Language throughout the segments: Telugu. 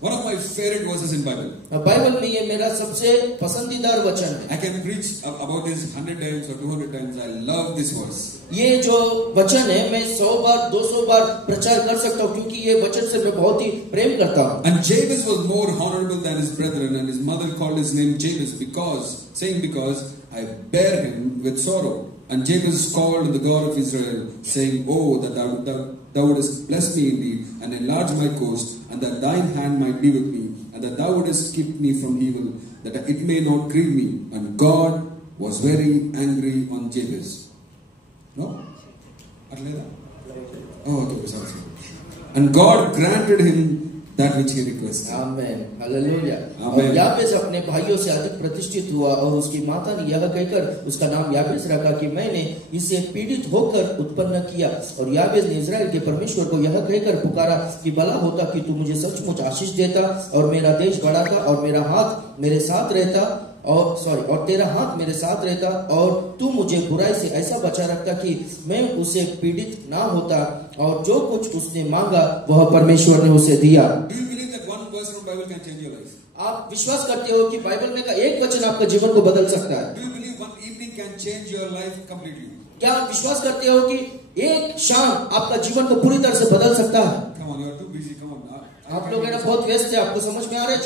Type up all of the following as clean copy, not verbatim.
One of my favorite verses in Bible. Bible में ये मेरा सबसे पसंदीदा वचन है. I can preach about this 100 times or 200 times. I love this verse. ये जो वचन है मैं 100 बार 200 बार प्रचार कर सकता हूँ क्योंकि ये वचन से मैं बहुत ही प्रेम करता हूँ. And Jabez was more honorable than his brethren, and his mother called his name Jabez because I bear him with sorrow. And Jabez called the God of Israel, saying, "Oh, that thou wouldest bless me indeed, and enlarge my coast, and that thine hand might be with me, and that thou wouldest keep me from evil, that it may not grieve me." And God was very angry on Jabez. No? Oh, okay, sorry. And God granted him that which he requested. Amen, hallelujah. Amen. और याबेस अपने भाइयों से अधिक प्रतिष्ठित हुआ और उसकी माता ने यह कहकर उसका नाम याबेस रखा कि मैंने इसे पीड़ित होकर उत्पन्न किया. और याबेस ने इस्राएल के परमेश्वर को यह कहकर पुकारा कि भला होता कि तू मुझे सचमुच आशीष देता और मेरा देश बढ़ाता और मेरा हाथ मेरे साथ रहता और तेरा हाथ मेरे साथ रहता और तू मुझे बुराई से ऐसा बचा रखता कि मैं उसे पीड़ित ना होता. और जो कुछ उसने मांगा वह परमेश्वर ने उसे दिया. Do you believe that one verse from Bible can change your life? आप विश्वास करते हो कि बाइबल में का एक वचन आपका जीवन को बदल सकता है? Do you believe one evening can change your life completely? क्या आप विश्वास करते हो कि एक शाम आपका जीवन को पूरी तरह से बदल सकता है? Come on, you are too busy. Come on. आप लोग है ना बहुत व्यस्त है. आपको समझ में आ रहा है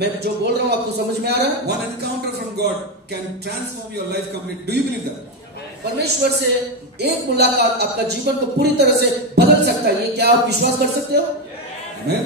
मैं जो बोल रहा हूँ आपको समझ में आ रहा है? One encounter from God can transform your life completely. Do you believe that? परमेश्वर से एक मुलाकात आपका जीवन को पूरी तरह से बदल सकता है. ये क्या आप विश्वास कर सकते हो? Amen.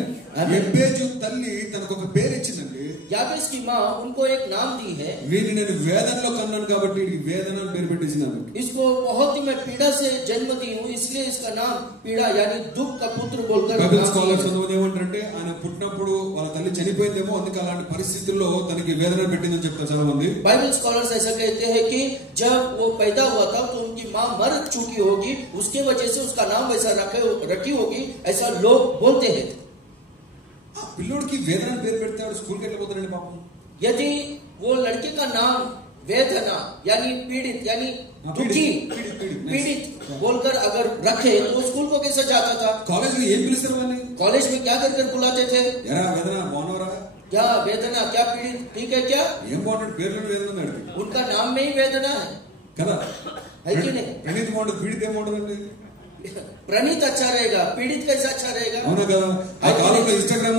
ఎబ్బేజు తల్లి తనకు ఒక పేరు ఇచ్చిందండి. याबेस की माँ उनको एक नाम दी है. వీడిని నేను వేదనలో కన్నాను కాబట్టి ఈ వేదన అని పేరు పెట్టేసింది. इसको बहुत ही मैं पीड़ा से जन्म दी हूँ इसलिए इसका नाम पीड़ा यानी दुख का पुत्र बोलकर. బైబిల్ స్కాలర్స్ ఏమంటారంటే ఆయన పుట్టినప్పుడు వాళ్ళ తల్లి చనిపోయిందేమో అందుకే అలాంటి పరిస్థితుల్లో తనకి వేదన పెట్టిందని చెప్తారు చాలా మంది. बाइबल स्कॉलर्स ऐसा कहते हैं कि जब वो पैदा हुआ था तो उनकी माँ मर चुकी होगी उसके वजह से उसका नाम वैसा रखी होगी ऐसा लोग बोलते हैं. పిల్లోడికి వేదన పేరు పెడితే వాడు స్కూల్కి వెళ్ళిపోతాడండి పాపం. यदि वो लड़के का नाम वेदना यानी पीड़ित यानी दुखी पीड़ित बोलकर अगर रखे तो स्कूल को कैसे जाता था? कॉलेज में ఏం పిలుస్తారు వాళ్ళని? कॉलेज में क्या कर बुलाते थे? ఎరా వేదన బాగున్నారా? क्या वेदना क्या पीड़ित ठीक है क्या? ఏం బాగుంటుంది పేరులో వేదన ఉంది. उनका नाम में ही वेदना है కదా? है कि नहीं? ప్రణీత్ బాగుంటుంది పీడిత ఏం బాగుంటుందండి? प्रणीत अच्छा रहेगा पीड़ित कैसा अच्छा रहेगा? అవునా కదా? ఆ కాలంలో ఇన్‌స్టాగ్రామ్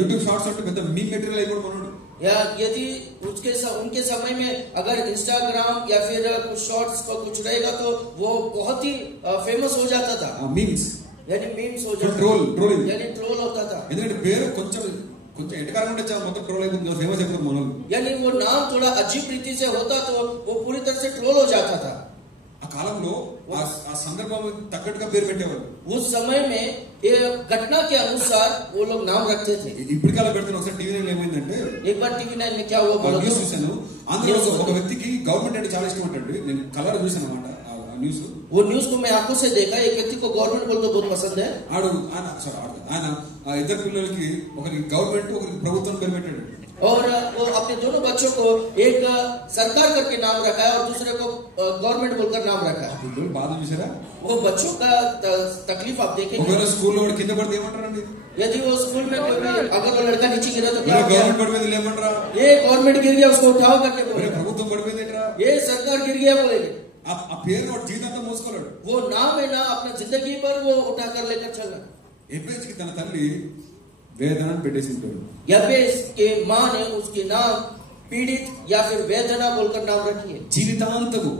యూట్యూబ్ షార్ట్స్ అంటే పెద్ద మీమ్ మెటీరియల్ అయిపోయి మనోడు. या यदि उनके समय में अगर इंस्टाग्राम या फिर कुछ शॉर्ट्स का कुछ रहेगा तो वो बहुत ही फेमस हो जाता था. मीम्स यानी मीम्स हो जाता ट्रोलिंग यानी ट्रोल होता था. ఎందుకంటే పేరు కొంచెం ఎటకారం ఉంటే చాలా మొత్తం ట్రోల్ అయిపోతుంది ఫేమస్ అయిపోతుంది మనోడు. यानी वो नाम थोड़ा अजीब रीति से होता तो वो पूरी तरह से ट्रोल हो जाता था. ఆ కాలంలో ఆ సందర్భం తగ్గట్టుగా పేరు పెట్టేవారు. उस समय में ये घटना के अनुसार वो लोग नाम रखते थे. ఇప్పుడు కాలం పెడుతున్న ఒకసారి టీవీ 9 ఏమైందంటే एक बार टीवी 9 में क्या हुआ बोलो న్యూస్ చూశాను. అందులో ఒక వ్యక్తికి గవర్నమెంట్ అంటే చాలా ఇష్టం అంటండి. నేను కలర్ చూశాను అన్నమాట ఆ న్యూస్. वो न्यूज को मैं आंखों से देखा. एक व्यक्ति को गवर्नमेंट बोलते बहुत पसंद है. ఆయన ఆ ఇద్దరు పిల్లలకి ఒకరికి గవర్నమెంట్ ఒకరికి ప్రభుత్వం పేరు పెట్టాడు. और वो अपने दोनों बच्चों को एक सरकार करके नाम रखा है और दूसरे को गवर्नमेंट बोलकर नाम रखा है. బాధ చూసారా? वो बच्चों का तकलीफ आप देखेंगे. ఒకవేళ స్కూల్లో వాడు కింద పడితే ఏమంటారండి? यदि वो स्कूल में कोई अगर वो लड़का नीचे गिरा तो क्या गवर्नमेंट पड़े लेमंटरा ये गवर्नमेंट गिर गया उसको उठाओ करके बोले. ప్రభుత్వం పడిపోయిందిరా ये सरकार गिर गया बोलेंगे. ఆ పేరు వాడు జీవితాంతం మోసుకోలేడు. वो नाम है ना अपना जिंदगी भर वो उठाकर लेकर चलना. ఎబ్బేజ్కి తన తల్లి వేదన పెట్టేసి ఉంటాడు. याबेस के माँ ने उसके नाम पीड़ित या फिर वेदना बोलकर नाम रखी है. జీవితాంతము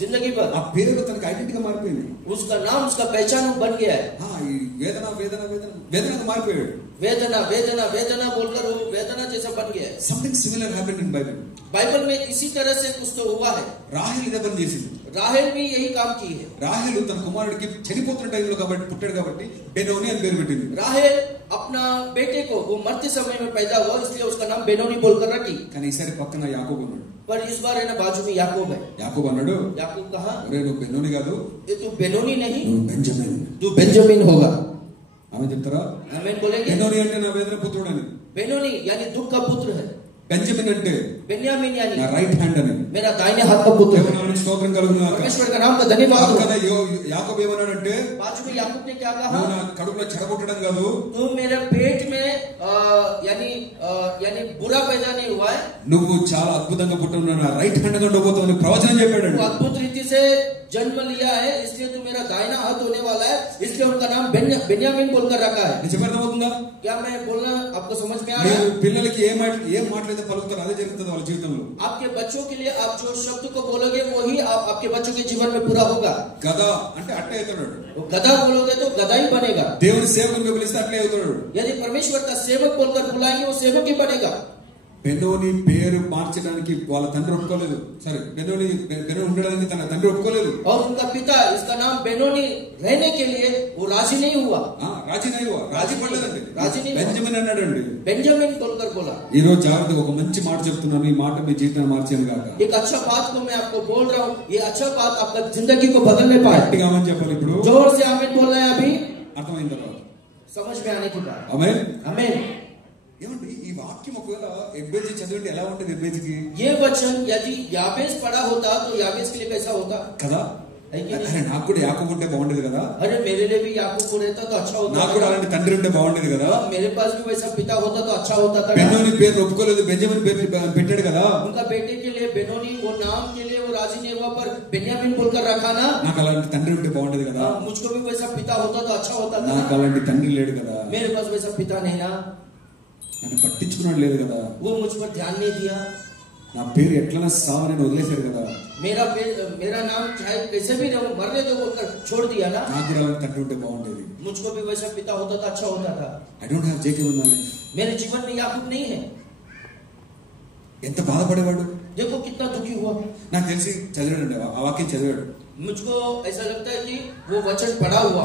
जिंदगी भर ఆ పేరు తనకి ఐడెంటిటీగా మారిపోయింది. उसका नाम उसका पहचान बन गया है. ఈ వేదన వేదన వేదన వేదనగా మారిపోయాడు. वेदना वेदना वेदना बोलकर वो वेदना जैसा बन गया है. Something similar happened in Bible. Bible में इसी तरह से कुछ तो हुआ है. రాహేల్ ఇదే పని చేసింది. राहेल भी यही काम की है. రాహేలు తన కుమారుడికి చనిపోతున్న టైంలో కాబట్టి పుట్టాడు కాబట్టి బెనోని అని పేరు పెట్టింది. राहेल अपना बेटे को वो मरते समय में पैदा हुआ इसलिए उसका नाम बेनोनी बोलकर रखी. కానీ ఈసారి పక్కన యాకోబు ఉన్నాడు. पर इस बार है ना बाजू में याकूब है. యాకోబు అన్నాడు याकूब कहा ఒరే నువ్వు బెనోని కాదు तू बेनोनी नहीं నువ్వు బెంజమిన్. तू बेंजामिन होगा. ఆమె చెప్తారా? आमीन बोलेंगे. బెనోని అంటే నా వేదన పుత్రుడు అని. बेनोनी यानी दुख का पुत्र है. బెంజమిన్ అంటే बेन्यामीन यानी నా రైట్ హ్యాండ్ అని, मेरा दाहिने हाथ का पुत्र है। దేవునికి స్తోత్రం కలుగును గాక। परमेश्वर का नाम का धन्यवाद हो। కదా యాకోబు ఏమన్నాడంటే, बाद में याकूब ने क्या कहा, నువ్వు నా కడుపులో చెడగొట్టడం కాదు, तू मेरे पेट में यानी बुरा पैदा नहीं हुआ है, నువ్వు చాలా అద్భుతంగా పుట్టున్నావు, నా రైట్ హ్యాండ్ గా ఉండబోతావు అని ప్రవచనం చెప్పాడు। वो अद्भुत रीति से जन्म लिया है, इसलिए तू मेरा दाहिना हाथ होने वाला है, इसलिए उनका नाम बेन्यामीन बोलकर रखा है। నీకు అర్థమవుతుందా? क्या मैं बोलना आपको समझ में आ रहा है? పిల్లలకి ఏం మాటలైతే పలుకుతారో అదే జరుగుతుంది వాళ్ళ జీవితంలో। आपके बच्चों के लिए आप जो शब्द को बोलोगे वही आपके बच्चों के जीवन में पूरा होगा। గదా అంటే అట్టే అవుతాడు, गधा बोलोगे तो गधा ही बनेगा। దేవుని సేవకుని పిలిస్తే అట్లే అవుతాడు। यदि परमेश्वर का सेवक बोलकर बुलाएंगे वो सेवक ही बनेगा। బెనోని పేరు మార్చడానికి వాళ్ళ తండ్రి ఒప్పుకోలేదు, సరే బెనోని ఉండడానికి తన తండ్రి ఒప్పుకోలేదు, और उनका पिता इसका नाम बेनोनी रहने के लिए वो राजी नहीं हुआ। రాజీ పడలేదండి, బెంజమిన్ అన్నాడండి, बेंजामिन बोलकर बोला। ఈ రోజు జాగ్రత్తగా ఒక మంచి మాట చెప్తున్నాను, ఈ మాట మీ జీవితాన్ని మార్చేను గాక। एक अच्छा बात को मैं आपको बोल रहा हूँ, ये अच्छा बात आपका जिंदगी को बदलने पाए। ఆమేన్ చెప్పాలి ఇప్పుడు, जोर से आमीन बोल रहे हैं अभी, అర్థమైన తర్వాత समझ में आने की बात। ఆమేన్ आमीन। ఏమండి ఈ వాక్యం ఒకవేళ ఎబ్బేజీ చదివితే ఎలా ఉంటుంది? ఎబ్బేజీకి ये वचन यदि याबेस पढ़ा होता तो याबेस के लिए कैसा होता కదా? నాకు కూడా యాకోబు ఉంటే బాగుండేది కదా, अरे मेरे लिए भी याकूब को रहता तो अच्छा होता, నాకు కూడా అలాంటి తండ్రి ఉంటే బాగుండేది కదా, मेरे पास भी वैसा पिता होता तो अच्छा होता था। బెనోని పేరు ఒప్పుకోలేదు, బెంజమిన్ పేరు పెట్టాడు కదా, उनका बेटे के लिए बेनोनी वो नाम के लिए वो राजी नहीं हुआ, पर बेन्यामीन बोलकर रखा ना। నాకు అలాంటి తండ్రి ఉంటే బాగుండేది కదా, मुझको भी वैसा पिता होता तो अच्छा होता था। నాకు అలాంటి తండ్రి లేడు కదా, मेरे पास वैसा पिता नहीं ना, నన్ను పట్టించుకున్నాడు లేదు కదా, वो मुझ पर ध्यान नहीं दिया, నా పేరు ఎట్లనా సావని వదిలేశాడు కదా, मेरा नाम चाहे कैसे भी रहूं मरने दो बोलकर छोड़ दिया ना। నాకు కూడా అలాంటి తండ్రి ఉంటే బాగుండేది, मुझको भी वैसा पिता होता तो अच्छा होता था। I don't have Jacob in my life. मेरे जीवन में याकूब नहीं है, ఎంత బాధపడేవాడు, देखो कितना दुखी हुआ। నాకు తెలిసి చదివాడండి, ఆ వాక్యం చదివాడు, मुझको ऐसा लगता है कि वो वचन पढ़ा हुआ,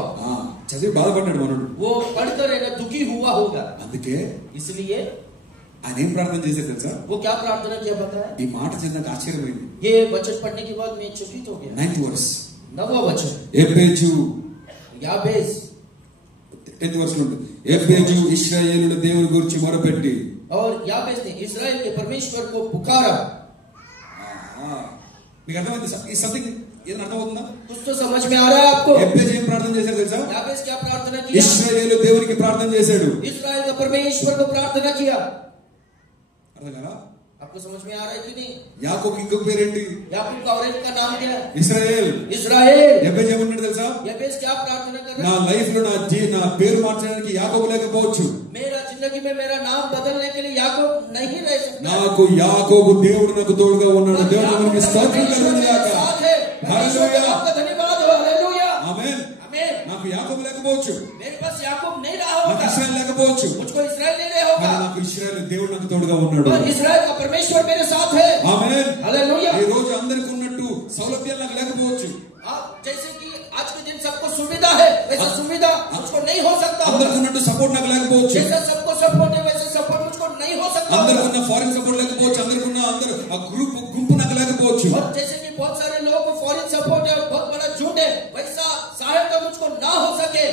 చదివి బాధపడ్డాడు మనోడు, वो पढ़कर है ना दुखी हुआ होगा। అందుకే इसलिए ఆయన ఏం ప్రార్థన చేశారు తెలుసా? वो क्या प्रार्थना किया पता है? ఈ మాట చదివినాక ఆశ్చర్యమైంది। ये वचन पढ़ने के बाद मैं चकित हो गया। 9th verse, 9वां वचन, ఎబ్బేజు याबेस 10th verse లో ఉంటుంది, ఎబ్బేజు ఇశ్రాయేలుల దేవుని గురించి మొరపెట్టి, और याबेस ने इस्राएल के परमेश्वर को पुकारा। మీకు అర్థమైంది ఈ సంథింగ్ ఏదైనా అర్థమవుతుందా? कुछ तो समझ में आ रहा है आपको? ఎబ్బేజు ఏం ప్రార్థన చేశాడు తెలుసా? याबेस क्या प्रार्थना किया? ఇశ్రాయేలు దేవునికి ప్రార్థన చేశాడు, इस्राएल का परमेश्वर को प्रार्थना किया। అర్థం కదా? आपको समझ में आ रहा है कि नहीं? యాకోబు ఇంకొక పేరేంటి? याकूब का और एक का नाम क्या है? ఇశ్రాయేల్। इस्राएल। ఎబ్బేజు ఏమన్నాడు తెలుసా? याबेस क्या प्रार्थना कर నా रहा है? లైఫ్ లో నా పేరు మార్చడానికి యాకోబు లేకపోవచ్చు, मेरा जिंदगी में मेरा नाम बदलने के लिए याकूब नहीं रह सकता। నాకు యాకోబు దేవుడు నాకు తోడుగా ఉన్నాడు, దేవునికి స్తోత్రం కలుగును గాక। హల్లెలూయా, धन्यवाद हो, हालेलुया, ఆమేన్। आमीन। నాకు యాకోబు లేకపోవచ్చు, मेरे पास याकूब नहीं रहा నాకు होगा, ఇశ్రాయేల్ లేకపోవచ్చు, मुझको इस्राएल नहीं रहा కానీ होगा, నాకు ఇశ్రాయేల్ దేవుడు నాకు తోడుగా ఉన్నాడు, पर इस्राएल का परमेश्वर मेरे साथ है। ఆమేన్। हालेलुया। ఈ రోజు అందరికి ఉన్నట్టు సౌలభ్యాలు నాకు లేకపోవచ్చు, आप जैसे कि आज के दिन सबको सुविधा है वैसा सुविधा मुझको नहीं हो सकता, అందరికి ఉన్నట్టు సపోర్ట్ నాకు లేకపోవచ్చు, जैसा सबको सपोर्ट है वैसे सपोर्ट मुझको नहीं हो सकता, అందరికి ఉన్న ఫారిన్ సపోర్ట్ లేకపోవచ్చు, అందరికి ఉన్న అందరూ ఆ గుంపు నాకు లేకపోవచ్చు, और जैसे कि बहुत सारे लोगों को फॉरेन सपोर्ट है और बहुत बड़ा झूठ है वैसा सहायता मुझको ना हो सके,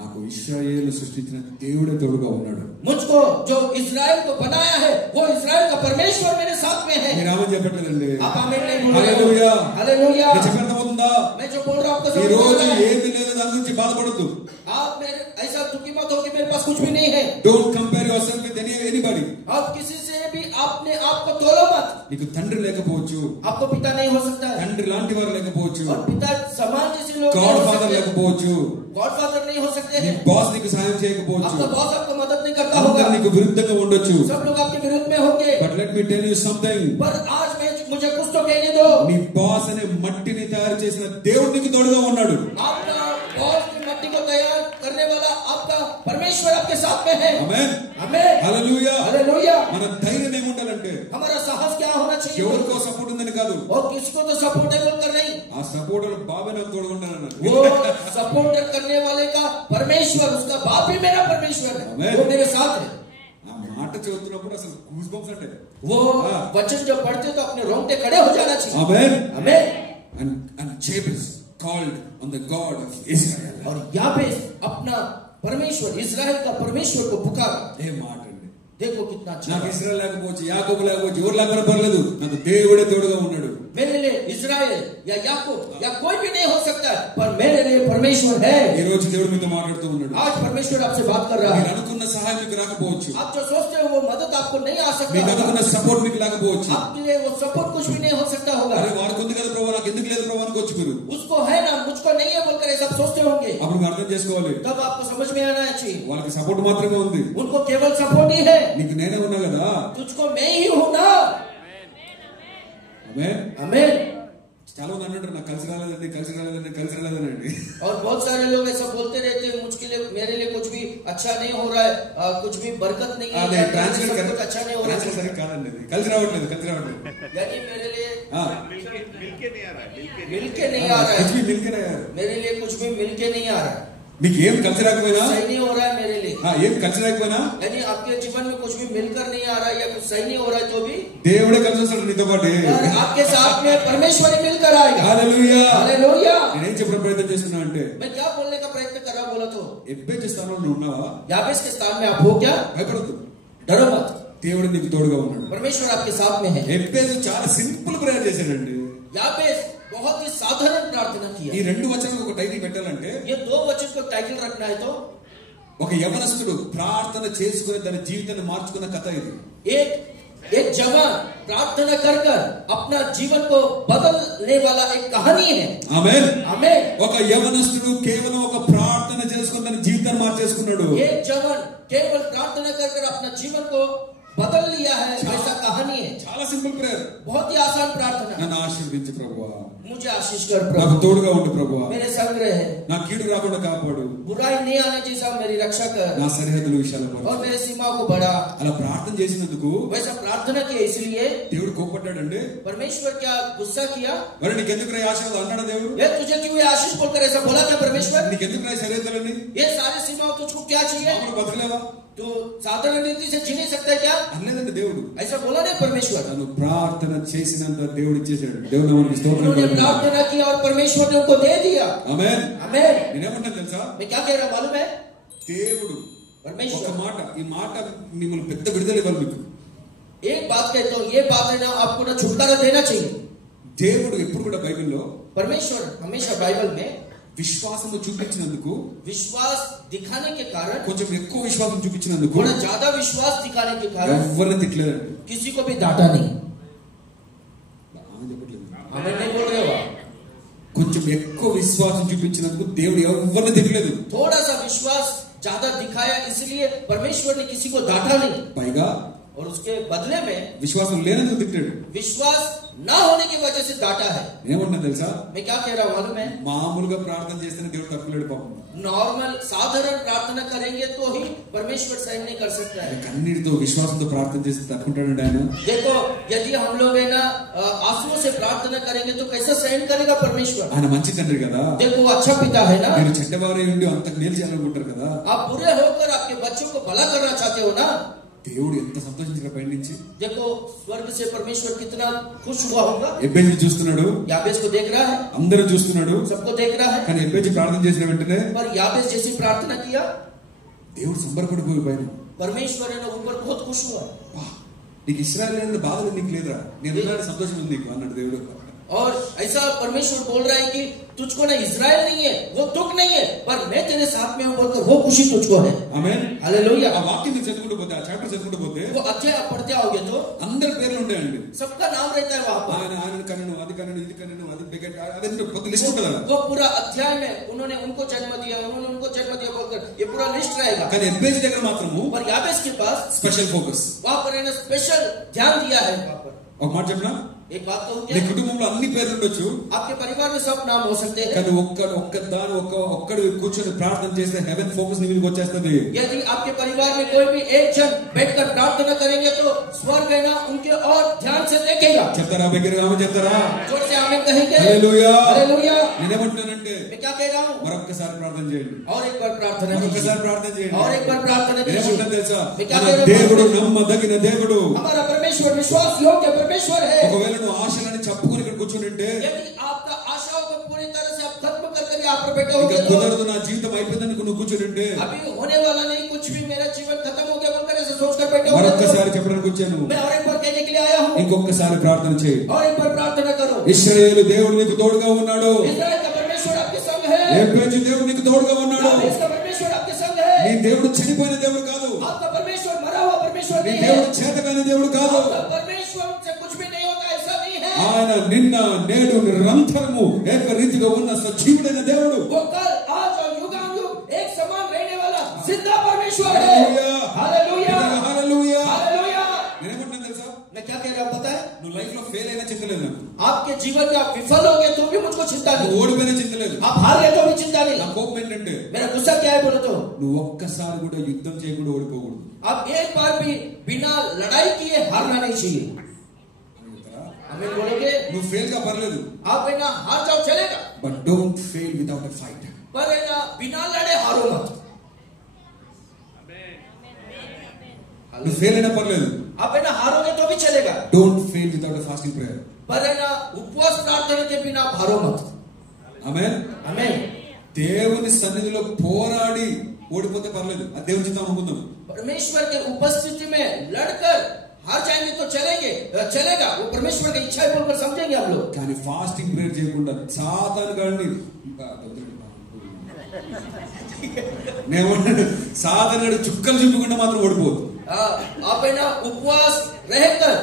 నాకు ఇశ్రాయేలు సృష్టించిన దేవుడే తోడుగా ఉన్నాడు, मुझको जो इस्राएल को बनाया है वो इस्राएल का परमेश्वर मेरे साथ में है। మీరు ఆమె చెప్పట్లేదండి, आप आमीन नहीं बोल रहे हो? హల్లెలూయా, हालेलुया। మీకు చెప్పేదవుతుందా? मैं जो बोल रहा हूं आपको ఈ समझ में आ రోజు रहा है? ఏమీ లేదు, దాని గురించి బాధపడద్దు, आप मेरे ऐसा दुखी मत हो कि मेरे पास कुछ भी नहीं है, don't compare your self with anybody. आप किसी से भी अपने आप को तोलो मत। నీకు తండ్రి లేకపోవచ్చు, आपको पिता नहीं हो सकता है, తండ్రి లాంటి వారు లేకపోవచ్చు, और पिता समान जैसे लोग గాడ్ ఫాదర్ లేకపోవచ్చు, गॉड फादर नहीं हो सकते నీ हैं, బాస్ నీకు సహాయం చేయకపోవచ్చు, आपका बॉस आपको मदद नहीं करता అందరూ होगा, నీకు విరుద్ధంగా ఉండొచ్చు, सब लोग आपके विरुद्ध में होंगे, but let me tell you something, पर आज मुझे कुछ तो कहने दो, నీ బాస్ అనే మట్టిని తయారు చేసిన దేవుడు నీకు తోడుగా ఉన్నాడు, आपका बॉस की मट्टी को तैयार करने वाला आपका परमेश्वर आपके साथ में है। ఆమేన్, आमीन, హల్లెలూయా। हालेलुया। మన ధైర్యం ఏముండాలంటే हमारा साहस क्या होना चाहिए? ఎవరికో సపోర్ట్ ఉందని కాదు, और किसको तो सपोर्टेबल कर नहीं, ఆ సపోర్టర్ బాబే నాకు తోడుగా ఉన్నాడన్నారు, वो सपोर्ट करने वाले का परमेश्वर उसका बाप ही मेरा परमेश्वर है, आमीन। वो मेरे साथ है। ఆ మాట చదువుతున్నప్పుడు అసలు గూస్ బంప్స్ అంటే वो वचन जब पढ़ते तो अपने रोंगटे खड़े हो जाना चाहिए। ఆమేన్। आमीन। and Jabez called on the God of Israel, और याबेस अपना परमेश्वर इस्राएल का परमेश्वर को पुकारा। ఏ మాట అండి, देखो कितना अच्छा నాకు बात। ఇశ్రాయేలు లేకపోవచ్చు, యాకోబు లేకపోవచ్చు, ఎవరు లేకపోయినా పర్లేదు, నాకు దేవుడే తోడుగా ఉన్నాడు. मेरे लिए इस्राएल या याकूब या कोई भी नहीं हो सकता, पर मेरे लिए परमेश्वर है। ఈ రోజు దేవుడు మీతో మాట్లాడుతూ ఉన్నాడు. आज परमेश्वर आपसे बात कर रहा మీరు है। అనుకున్న సహాయం మీకు రాకపోవచ్చు, आप जो सोचते हो वो मदद आपको नहीं आ सकता, మీకు అనుకున్న సపోర్ట్ మీకు లేకపోవచ్చు. आपके लिए वो सपोर्ट कुछ भी नहीं हो सकता होगा। అరే వాడికి ఉంది కదా ప్రభు, నాకు ఎందుకు లేదు ప్రభు అనుకోవచ్చు మీరు. उसको है ना, मुझको नहीं है बोलकर ये सब सोचते होंगे। అప్పుడు మీరు అర్థం చేసుకోవాలి, तब आपको समझ में आना चाहिए వాళ్ళకి సపోర్ట్ మాత్రమే ఉంది, उनको केवल सपोर्ट ही है। నీకు నేనే ఉన్నా కదా. तुझको मैं ही हूं ना। ఆమేన్. आमीन। చాలా మంది అంటారు నాకు కలిసి రాలేదండి, కలిసి రాలేదండి, కలిసి రాలేదండి. और बहुत सारे लोग ऐसा बोलते रहते हैं, मुझके लिए मेरे लिए कुछ भी अच्छा नहीं हो रहा है, कुछ भी बरकत नहीं है, అదే ట్రాన్స్లేట్ सब कुछ अच्छा नहीं हो रहा है। సరిగ్గా కాదండి, అది కలిసి రావట్లేదు, కలిసి రావట్లేదు. यानी मेरे लिए मिलके नहीं आ रहा है, मिलके नहीं आ रहा कुछ है, भी मिलके नहीं आ रहा है. मेरे लिए कुछ भी मिलके नहीं आ रहा है, మీకు ఏం కలిసి రాకపోయినా, सही नहीं हो रहा है मेरे लिए। ఏం కలిసి రాకపోయినా यानी आपके जीवन में कुछ भी मिलकर नहीं आ रहा है या कुछ सही नहीं हो रहा है तो भी దేవుడే కలిసి వస్తాడు నీతో పాటు. और आपके साथ में परमेश्वर ही मिलकर आएगा। హల్లెలూయా. हालेलुया। నేనేం చెప్పడం ప్రయత్నం చేస్తున్నా అంటే, मैं क्या बोलने का प्रयत्न कर रहा बोला तो ఎబ్బేజు స్థానంలో నువ్వు ఉన్నావా, याबेस के स्थान में आप हो क्या? భయపడద్దు, डरो मत, దేవుడు నీకు తోడుగా ఉన్నాడు. परमेश्वर आपके साथ में है। ఎబ్బేజు చాలా సింపుల్ ప్రేయర్ చేశాడండి. याबेस बहुत ही साधारण प्रार्थना ఈ किया। రెండు వచనాలకు ఒక టైటిల్ పెట్టాలంటే, ये दो वचन को टाइटल रखना है तो ఒక యవనస్తుడు ప్రార్థన చేసుకుని తన జీవితాన్ని మార్చుకున్న కథ ఇది. एक जवान प्रार्थना कर कर अपना जीवन को बदलने वाला एक कहानी है। ఆమేన్. आमीन। ఒక యవనస్తుడు కేవలం ఒక ప్రార్థన చేసుకుని తన జీవితాన్ని మార్చేసుకున్నాడు. एक जवान केवल प्रार्थना कर कर अपना जीवन को बदल लिया है, ऐसा कहानी है। చాలా సింపుల్ ప్రేయర్. बहुत ही आसान प्रार्थना। నన్ను ఆశీర్వదించు ప్రభువా, मुझे आशीष कर నాకు प्रभु, తోడుగా ఉండు ప్రభువా, मेरे संग रहे, నా కీడు రాకుండా కాపాడు, बुराई नहीं आने जैसा मेरी रक्षा कर, నా సరిహద్దుల విషయాలు और मेरे सीमा को बढ़ा। అలా ప్రార్థన చేసినందుకు वैसा प्रार्थना किया इसलिए దేవుడు కోపడ్డాడండి. परमेश्वर क्या गुस्सा किया? మరి నీకెందుకు రా ఆశీర్వాదం అన్నాడు దేవుడు. ये तुझे क्यों ये आशीष बोलकर ऐसा बोला क्या परमेश्वर? నీకెందుకు రా సరిహద్దులని, ये सारे सीमाओं तुझको क्या चाहिए? మామూలు బతకలేవా तू साधारण रीति से जी नहीं सकता है क्या? అనలేదండి దేవుడు. ऐसा बोला नहीं परमेश्वर। తను ప్రార్థన చేసినంత దేవుడు ఇచ్చేసాడు. దేవుడు మనకి స్తోత్రం उन्होंने కలుగును. प्रार्थना किया और परमेश्वर ने उनको दे दिया। ఆమేన్. आमीन। నేనేమంటాను తెలుసా, मैं क्या कह रहा हूं मालूम है? దేవుడు ఒక परमेश्वर మాట, ఈ మాట మిమ్మల్ని పెద్ద విడుదల ఇవ్వాలి మీకు. एक बात कहता हूं, ये बात है ना आपको ना छुटकारा देना चाहिए। దేవుడు ఎప్పుడు కూడా బైబిల్లో परमेश्वर हमेशा बाइबल में విశ్వాసము చూపించినందుకు, विश्वास दिखाने के कारण, కొంచెం ఎక్కువ విశ్వాసం చూపించినందుకు थोड़ा ज्यादा विश्वास दिखाने के कारण ఎవరిని తిట్టలేదండి. किसी को भी डांटा नहीं। చెప్పట్లేదు. आमीन नहीं बोल रहे हो आप? కొంచెం ఎక్కువ విశ్వాసం చూపించినందుకు దేవుడు ఎవరిని తిట్టలేదు. थोड़ा सा विश्वास ज्यादा दिखाया इसलिए परमेश्वर ने किसी को डांटा नहीं, పైగా और उसके बदले में విశ్వాసం లేనందుకు తిట్టాడు. विश्वास ना होने की वजह से डांटा है। ఏమంటున్నా తెలుసా, मैं क्या कह रहा हूं मालूम है? మామూలుగా ప్రార్థన చేస్తేనే దేవుడు తప్పలేడు పాపం. नॉर्मल साधारण प्रार्थना करेंगे तो ही परमेश्वर सहन नहीं कर सकता है। కన్నీటితో విశ్వాసంతో ప్రార్థన చేస్తే తట్టుకుంటాడండి ఆయన. देखो यदि हम लोग है ना आंसुओं से प्रार्थना करेंगे तो कैसा सहन करेगा परमेश्वर? ఆయన మంచి తండ్రి కదా. देखो वो अच्छा पिता है ना। మీరు చెడ్డవారై ఉండి అంతకు మేలు చేయాలనుకుంటారు కదా. आप बुरे होकर आपके बच्चों को भला करना चाहते हो ना। దేవుడు ఎంత సంతోషించిన పై నుంచి. देखो स्वर्ग से परमेश्वर कितना खुश हुआ होगा। ఎబ్బేజు చూస్తున్నాడు, याबेस को देख रहा है, అందరూ చూస్తున్నాడు. सबको देख रहा है, కానీ ఎబ్బేజు ప్రార్థన చేసిన వెంటనే पर याबेस जैसी प्रार्थना किया దేవుడు సంబరపడిపోయి పైన, परमेश्वर है ना उन पर बहुत खुश हुआ। "వా, నీకు ఇశ్రాయేలు లేని బాధలు నీకు లేదురా, నేను ఉన్నాను, సంతోషం ఉంది నీకు" అన్నాడు దేవుడు. और ऐसा परमेश्वर बोल रहा है कि तुझको ना इजराइल नहीं है, वो दुख नहीं है, पर मैं तेरे साथ में हूं बोलकर वो खुशी तुझको है। ఆమేన్. हालेलुया। ఆ వాక్యం మీరు చదువుకుంటూ పోతే, ఆ చాప్టర్ చదువుకుంటూ పోతే वो अध्याय आप पढ़ते आओगे तो అందరి పేర్లు ఉంటాయండి. सबका नाम रहता है वहां पर। ఆయన కనను, అది కనను, ఇది కనను, అది బెగట్, అదే కొద్ది లిస్ట్ ఉంటుంది కదా. वो पूरा अध्याय में उन्होंने उनको जन्म दिया, उन्होंने उनको जन्म दिया बोलकर ये पूरा लिस्ट रहेगा। కానీ ఎబ్బేజు దగ్గర మాత్రము पर याबेस के पास స్పెషల్ ఫోకస్. वहां पर है ना स्पेशल ध्यान दिया है। वहां पर ఒక మాట చెప్పినా, एक बात तो నీ क्या, కుటుంబంలో అన్ని పేర్లు ఉండొచ్చు, आपके परिवार में सब नाम हो सकते हैं, కానీ ఒక్కడు కూర్చొని ప్రార్థన చేస్తే హెవెన్ ఫోకస్ నీ మీదకి వచ్చేస్తుంది. यदि आपके परिवार में कोई भी एक जन बैठकर प्रार्थना करेंगे तो स्वर्ग है ना उनके और ध्यान से देखेगा। చెప్తారా బిగ్గరగా ఆమె చెప్తారా? जोर से आमीन कहेंगे। హల్లెలూయా. हालेलुया। నేనేమంటున్నానంటే, मैं क्या कह रहा हूँ? మరొకసారి ప్రార్థన చేయండి, और एक बार प्रार्थना कीजिए, మరొకసారి ప్రార్థన చేయండి. और एक बार प्रार्थना నేనేమంటున్నాను कीजिए। తెలుసా, मैं क्या మన कह रहा हूँ? దేవుడు నమ్మదగిన దేవుడు. हमारा परमेश्वर विश्वास योग्य परमेश्वर है। ఒకవేళ నువ్వు ఆశలని చెప్పుకుని ఇక్కడ కూర్చొని ఉంటే, यदि आपका आशाओं को पूरी तरह से आप खत्म कर यहाँ पर बैठे ఇంకా होगे तो కుదరదు, నా జీవితం అయిపోయిందని నువ్వు కూర్చొని ఉంటే, अभी होने वाला नहीं कुछ भी, मेरा जीवन खत्म हो गया बोलकर ऐसे सोचकर बैठे हो మరొక్కసారి చెప్పడానికి వచ్చాను, मैं और एक बार कहने के लिए आया हूँ ఇంకొకసారి ప్రార్థన చేయి. और एक बार प्रार्थना करो. ఇశ్రాయేలు దేవుడు నీకు తోడుగా ఉన్నాడు. इस्राएल का परमेश्वर आपके संग है. ఏబేజు దేవుడు నీకు తోడుగా ఉన్నాడు. याबेस का परमेश्वर आपके संग है. నీ దేవుడు చనిపోయిన దేవుడు కాదు. आपका परमेश्वर मरा हुआ परमेश्वर నీ नहीं है. దేవుడు చేతకాని దేవుడు కాదు. आपका परमेश्वर से कुछ भी नहीं होता, ऐसा नहीं है. ఆయన నిన్న నేడు నిరంతరము ఏకరీతిగా ఉన్న సజీవుడైన దేవుడు. वो कल आज और युगानुयुग एक समान रहने वाला जिंदा परमेश्वर है. హల్లెలూయా, హల్లెలూయా, हालेलुया. నేనేమంటున్నాను తెలుసా? मैं क्या कह रहा हूं पता है? నువ్వు లైఫ్ లో ఫెయిల్ అయినా చింతలేదు నాకు. आपके जीवन में आप विफल हो गए तो भी मुझको चिंता నువ్వు नहीं. ఓడిపోయినా చింతలేదు. आप हार गए तो भी चिंता नहीं. నా కోపం ఏంటంటే मेरा गुस्सा क्या है बोलो तो, నువ్వు ఒక్కసారి కూడా యుద్ధం చేయకుండా ఓడిపోకూడదు. आप एक बार भी बिना लड़ाई किए हारना नहीं चाहिए. हमें बोलोगे నువ్వు ఫెయిల్ గా పర్లేదు, आप बिना हार जाओ चलेगा, but don't fail without a fight. पर है ना बिना लड़े हारो मत. నువ్వు ఫెయిల్ అయినా పర్లేదు, आप है ना हारोगे तो भी चलेगा, don't fail without a fasting prayer. पर है ना उपवास प्रार्थना के बिना आप हारो मत. ఆమేన్. हमें దేవుని సన్నిధిలో పోరాడి ఓడిపోతే పర్లేదు, అది దేవుని చిత్తం అనుకుందాం. परमेश्वर के उपस्थिति में लड़कर हार जाएंगे तो चलेगा, वो परमेश्वर की इच्छा है बोलकर समझेंगे हम लोग. కానీ ఫాస్టింగ్ ప్రేయర్ చేయకుండా సాతాను గాడిని నేమంటాడు, సాతాను గాడి చుక్కలు చూపకుండా మాత్రం ఓడిపోవద్దు. आप है ना उपवास रहकर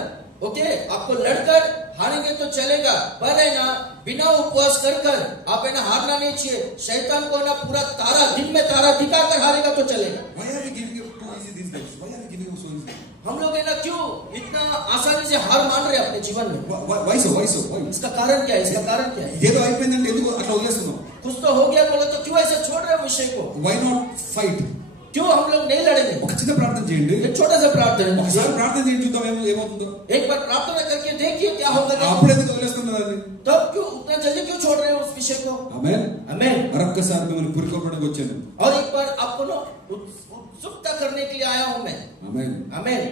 ओके आपको लड़कर हारेंगे तो चलेगा, पर है ना बिना उपवास कर आप है ना हारना नहीं चाहिए. शैतान को ना पूरा तारा दिन में तारा दिखाकर हारेगा तो चलेगा. Why are we giving you too easy these days? Why are we giving you so easy? हम लोग है ना क्यों इतना आसानी से हार मान रहे हैं अपने जीवन में? Why so? Why? इसका कारण क्या है? इसका कारण क्या है? ఏదో అయిపోయిందంటే ఎందుకు అట్లా వదిలేస్తున్నాం? कुछ तो हो गया बोला तो क्यों ऐसे छोड़ रहे हो विषय को? Why not fight? क्यों हम लोग नहीं लड़ेंगे? ఒక చిన్న ప్రార్థన చేయండి, एक छोटा सा प्रार्थना, ఒకసారి ప్రార్థన చేయండి, చూద్దాం ఏమవుతుందో. एक बार प्रार्थना करके देखिए क्या होगा. అప్పుడు ఎందుకు వదిలేస్తున్నారు అది? तब क्यों उतना जल्दी क्यों छोड़ रहे हो उस विषय को? ఆమేన్. आमीन. మరొక్కసారి మిమ్మల్ని పురికొల్పడానికి వచ్చాను. और एक बार आपको ना उत्सुकता करने के लिए आया हूं मैं. ఆమేన్. आमीन.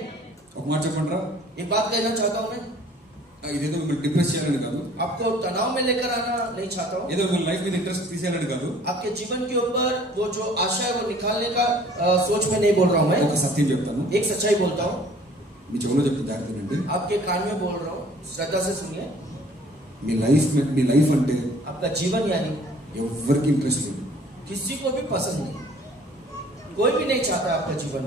ఒక మాట చెప్పండిరా, एक बात कहना चाहता हूं मैं, ఇదేదో మిమ్మల్ని డిప్రెస్ చేయాలని కాదు, आपको तनाव में लेकर आना नहीं चाहता हूं, ఏదో మిమ్మల్ని లైఫ్ మీద ఇంట్రెస్ట్ తీసేయాలని కాదు. आपके जीवन के ऊपर वो जो आशा है वो निकालने का सोच में नहीं बोल रहा हूं मैं. ఒక సత్యం చెప్తాను, एक सच्चाई बोलता हूं, మీ చెవులో చెప్తే జాగ్రత్తనండి. आपके कान में बोल रहा हूं, श्रद्धा से सुनिए. మీ లైఫ్ అంటే आपका जीवन यानी ఎవరికి ఇంట్రెస్ట్ లేదు. किसी को भी पसंद नहीं, कोई भी नहीं चाहता आपका जीवन.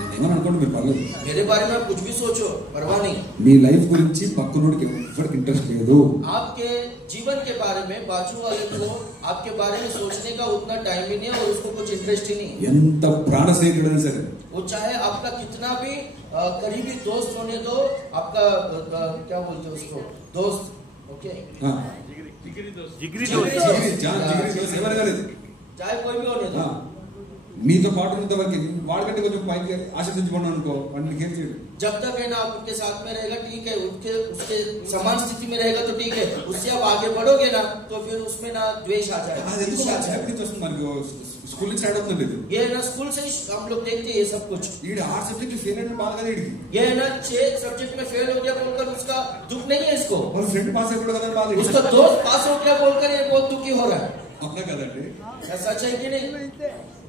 నేనేమని అనుకోండి, మీరు పర్లేదు. मेरे बारे में आप कुछ भी सोचो, परवाह नहीं. మీ లైఫ్ గురించి పక్కనోడికి ఎవరికి ఇంట్రెస్ట్ లేదు. आपके जीवन के बारे में बाजू वाले को आपके बारे में सोचने का उतना टाइम ही नहीं है और उसको कुछ इंटरेस्ट ही नहीं. ఎంత ప్రాణ స్నేహితుడైనా సరే, वो चाहे आपका कितना भी करीबी दोस्त होने दो, आपका क्या बोलते हैं उसको, दोस्त, ओके, ఆ, जिगरी दोस्त జిగిరి దోస్త్ ఎవరు కాదు, चाहे कोई भी होने दो, మీతో పాటు ఉన్నంత వరకు వాడికంటే కొంచెం పైకి ఆశించుకున్నాను అనుకో, వాడిని కేర్ చేయడు. जब तक है ना आप उनके साथ में रहेगा ठीक है, उसके समान स्थिति में रहेगा तो ठीक है, उससे आप आगे बढ़ोगे ना तो फिर उसमें ना द्वेष आ जाएगा. అది ఎందుకు హ్యాపీనెస్ వస్తుంది మనకి, స్కూల్ నుంచి స్టార్ట్ అవుతుంది. ये है ना स्कूल से ही हम लोग देखते हैं ये सब कुछ. ఈడు 6 సబ్జెక్ట్ ఫెయిల్ అయిన బాధ కదా ఈడికి. ये है ना 6 सब्जेक्ट में फेल हो गया बोलकर उसका दुख नहीं है इसको, వాళ్ళ ఫ్రెండ్ పాస్ అయిపోయాడు కదా బాధ. उसका दोस्त पास हो गया बोलकर ये बहुत दुखी हो रहा है. అవునా కదండి? सच है कि नहीं?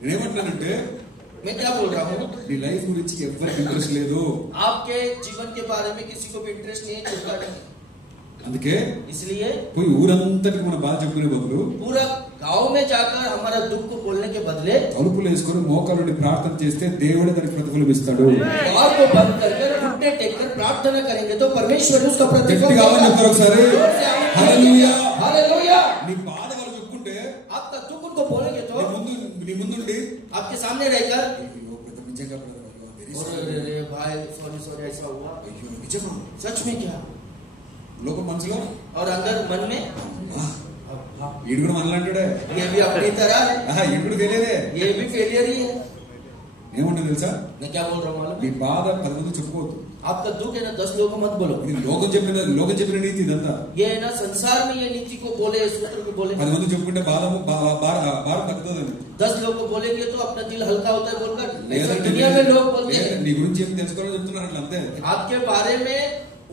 నేనేమంటున్నానంటే, मैं क्या बोल रहा हूँ, నీ లైఫ్ గురించి ఎవరికి ఇంట్రెస్ట్ లేదు. आपके जीवन के बारे में किसी को भी इंटरेस्ट नहीं है, चिंता नहीं. అందుకే इसलिए పోయి ఊరంతటికి మన బాధ చెప్పుకునే బదులు पूरा गांव में जाकर हमारा दुख को बोलने के बदले తలుపులు వేసుకొని మోకాళ్ళుని ప్రార్థన చేస్తే దేవుడే దానికి ప్రతిఫలం ఇస్తాడు. द्वार को बंद कर घुटने टेक कर प्रार्थना करेंगे तो परमेश्वर उसका प्रतिफल గట్టిగా ఆమేన్ చెప్తారు ఒకసారి. హల్లెలూయా. हालेलुया. నీ బాధ వాళ్ళు చెప్పుకుంటే आपका दुख उनको बोलेंगे तो నీ ముందుండి आपके सामने रहकर, అయ్యో పెద్ద నిజంగా brother, అయ్యో very sorry. अरे भाई सॉरी ऐसा हुआ, అయ్యో నిజమా? सच में क्या, లోక మనసులో और अंदर मन में ఈడు కూడా మనలాంటాడే, ये भी अपनी तरह है, ఈడు కూడా తెలియదే. ये भी फेलियर ही है. ఏముంటుంది తెలుసా, मैं क्या बोल रहा हूँ मालूम, నీ బాధ 10 మంది చెప్పుకోవద్దు. आपका दुख है ना 10 लोगों को मत बोलो. ఇది లోకం చెప్పిన నీతి ఇదంతా. ये है ना संसार में ये नीति को बोले, सूत्र को बोले. 10 మంది చెప్పుకుంటే భారం తగ్గుతుందని. 10 लोग को बोलेंगे तो अपना दिल हल्का होता है बोलकर, ऐसा दुनिया में लोग बोलते हैं. నీ గురించి ఏం తెలుసుకోవాలని చెప్తున్నారు అట్లా అంతే. आपके बारे में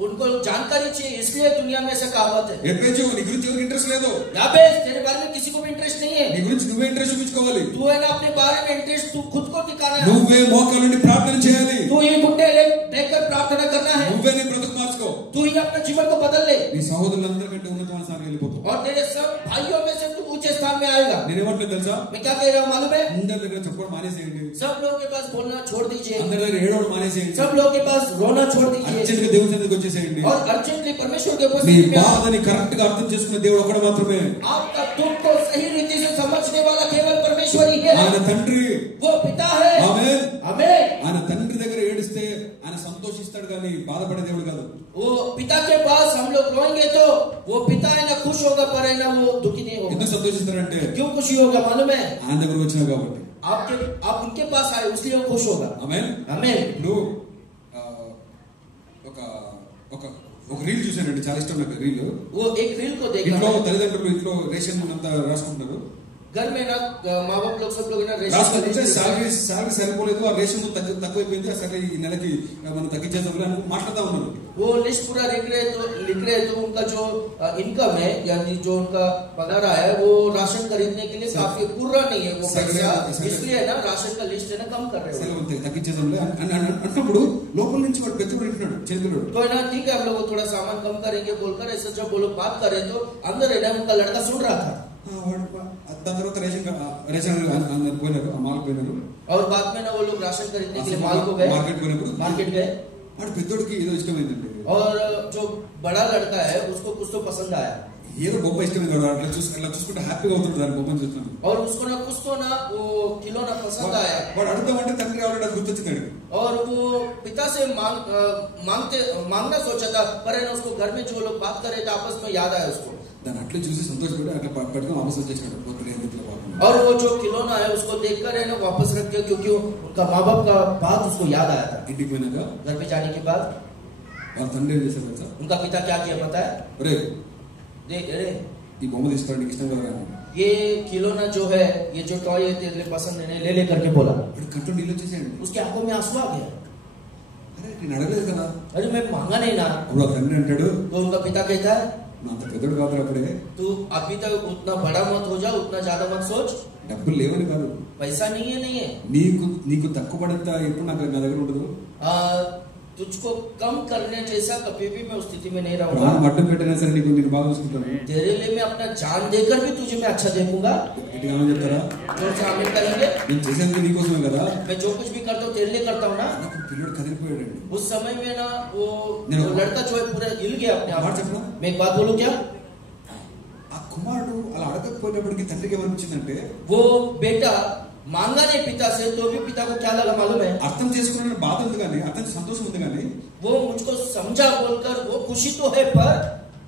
उनको जानकारी चाहिए, इसलिए दुनिया में ऐसा कहावत है. ఎప్పేచు నీ గురించి ఎవరికి ఇంట్రెస్ట్ లేదు. याबेस तेरे बारे में किसी को भी इंटरेस्ट नहीं है. నీ గురించి నువ్వే ఇంట్రెస్ట్ చూపించుకోవాలి. तू है ना अपने बारे बारे में इंटरेस्ट तू खुद को दिखाना है। నువ్వే మోకాలుండి ప్రార్థన చేయాలి. तू ही घुटने लेकर प्रार्थना करना है। నువ్వే నీ బ్రతుకు మార్చుకో. तू ही अपने जीवन को बदल ले। నీ సహోదరులందరికంటే ఉన్నతమైన స్థానానికి వెళ్ళిపోతావు. और तेरे सब भाइयों में से तू ऊंचे स्थान में आएगा। నేనేమంటున్నా తెలుసా? मैं क्या कह रहा हूँ मालूम है? అందరి దగ్గర చెప్పడం మానేసేయండి. सब लोगों के पास बोलना छोड़ दीजिए। అందరి దగ్గర ఏడవడం మానేసేయండి. सब लोगों के पास रोना छोड़ दीजिए। అర్జెంట్గా దేవుని సన్నిధికి వచ్చేసేయండి. और अर्जेंटली परमेश्वर के నీ उपस्थिति में బాధని కరెక్ట్ గా అర్థం చేసుకునే దేవుడు ఒకడు మాత్రమే. आपका दुख को सही रीति से समझने वाला केवल परमेश्वर ही है। ఆయన తండ్రి, वो पिता है। ఆమేన్. आमीन। ఆయన తండ్రి దగ్గర ఏడిస్తే ఆయన సంతోషిస్తాడు కానీ బాధపడే దేవుడు కాదు. वो पिता के पास हम लोग रोएंगे तो वो पिता है ना खुश होगा, पर है ना वो दुखी नहीं होगा। ఎందుకు సంతోషిస్తారంటే क्यों खुशी होगा मालूम है? ఆయన దగ్గరకు వచ్చినావు కాబట్టి. आप उनके पास आए इसलिए वो खुश होगा। ఆమేన్. आमीन। ఇప్పుడు ఒక ఒక ఒక రీల్ చూసానండి, చాలా ఇష్టం నాకు రీల్. वो एक रील को देखा ఇంట్లో है। తల్లిదండ్రులు ఇంట్లో రేషన్ అంతా రాసుకుంటారు. घर में ना माँ बाप लोग सब लोग ना రాసుకుంటే रेशन శాలరీ సరిపోలేదు, ఆ రేషన్ తక్కువైపోయింది, అసలు ఈ నెలకి మనం తగ్గించేద్దాం అని మాట్లాడుతూ ఉన్నారు. वो लिस्ट पूरा लिख रहे तो उनका जो इनकम है यानी जो उनका पगार आया है वो राशन खरीदने के लिए काफी पूरा नहीं है वो पैसा, इसलिए ना राशन का लिस्ट है ना कम कर रहे हैं। తగ్గించేద్దాంలే అంటున్నప్పుడు లోపల నుంచి వాడు పెద్దవాడు వింటున్నాడు, చేతులు. तो है ना ठीक है हम लोग थोड़ा सामान कम करेंगे बोलकर ऐसा जब वो लोग बात कर रहे तो अंदर है ना उनका लड़का सुन रहा था। దాని తర్వాత రేషన్ పోయినారు, ఆ మాల్ పోయినారు. और बाद में ना वो लोग राशन खरीदने के लिए माल को गए, मार्केट गए। వాడు పెద్దోడికి ఏదో ఇష్టమైందండి. और जो बड़ा लड़का है उसको कुछ तो पसंद आया, ఏదో బొమ్మ ఇష్టమైంది. అట్లా చూసుకుంటే హ్యాపీగా అవుతుంది దాని బొమ్మను చూస్తాను. और उसको ना कुछ तो ना वो खिलौना पसंद आया। వాడు అడుగుదామంటే తండ్రి ఆల్రెడీ అది గుర్తొచ్చింది. और वो पिता से मांगना सोचा था, पर है ना उसको घर में जो लोग बात कर रहे थे आपस में याद आया उसको। దాన్ని అట్లా చూసి సంతోషపడి అట్లా పట్టుకొని వాపస్ వచ్చేసినాడు. और वो जो खिलौना है उसको देखकर है ना वापस रख दिया, क्योंकि उनका माँ बाप का बात उसको याद आया था। ఇంటికి పోయినాక घर पे जाने के बाद వాళ్ళ తండ్రి ఏం చేశారు తెలుసా? उनका पिता क्या किया पता है? अरे ఈ బొమ్మ తీసుకోవడానికి నీకు ఇష్టం కదా, ये खिलौना जो है ये जो टॉय है तेरे लिए पसंद है, ले करके बोला। కంట్లో నీళ్ళు వచ్చేసేయండి. उसके आंखों में आंसू आ गया। అరే నేను అడగలేదు కదా. अरे मैं मांगा नहीं ना। అప్పుడు ఆ తండ్రి అంటాడు, तो उनका पिता कहता है నా అంత పెద్దోడు కాదు అప్పుడే, तू अभी तक उतना बड़ा मत हो जा, उतना ज्यादा मत सोच। డబ్బులు లేవని కాదు, पैसा नहीं है నీకు తక్కువ పడంత ఎప్పుడు నా దగ్గర ఉండదు. तुझको कम करने जैसा कभी भी मैं उस स्थिति में नहीं रहूंगा। ప్రాణం అడ్డం పెట్టినా సరే నేను బాగా చూసుకుంటాను. तेरे लिए मैं अपना जान देकर भी तुझे मैं अच्छा देखूंगा। గట్టిగా ఏమని చెప్తారా? जोर से आमीन करेंगे। నేను చేసేది నీకోసమే కదా. मैं जो कुछ भी करता हूँ तेरे लिए करता हूँ ना। అప్పుడు పిల్లడు కదిలిపోయాడండి. उस समय में ना वो लड़का जो है पूरा हिल गया अपने आप। मैं एक बात बोलूं क्या? ఆ కుమారుడు అలా అడగకపోయినప్పటికీ తండ్రికి ఏమనిపించిందంటే, वो बेटा मांगा नहीं पिता से तो भी पिता को क्या लगा मालूम है? అర్థం చేసుకున్న బాధ ఉంది కానీ అతనికి సంతోషం ఉంది కానీ वो मुझको समझा बोलकर वो खुशी तो है, पर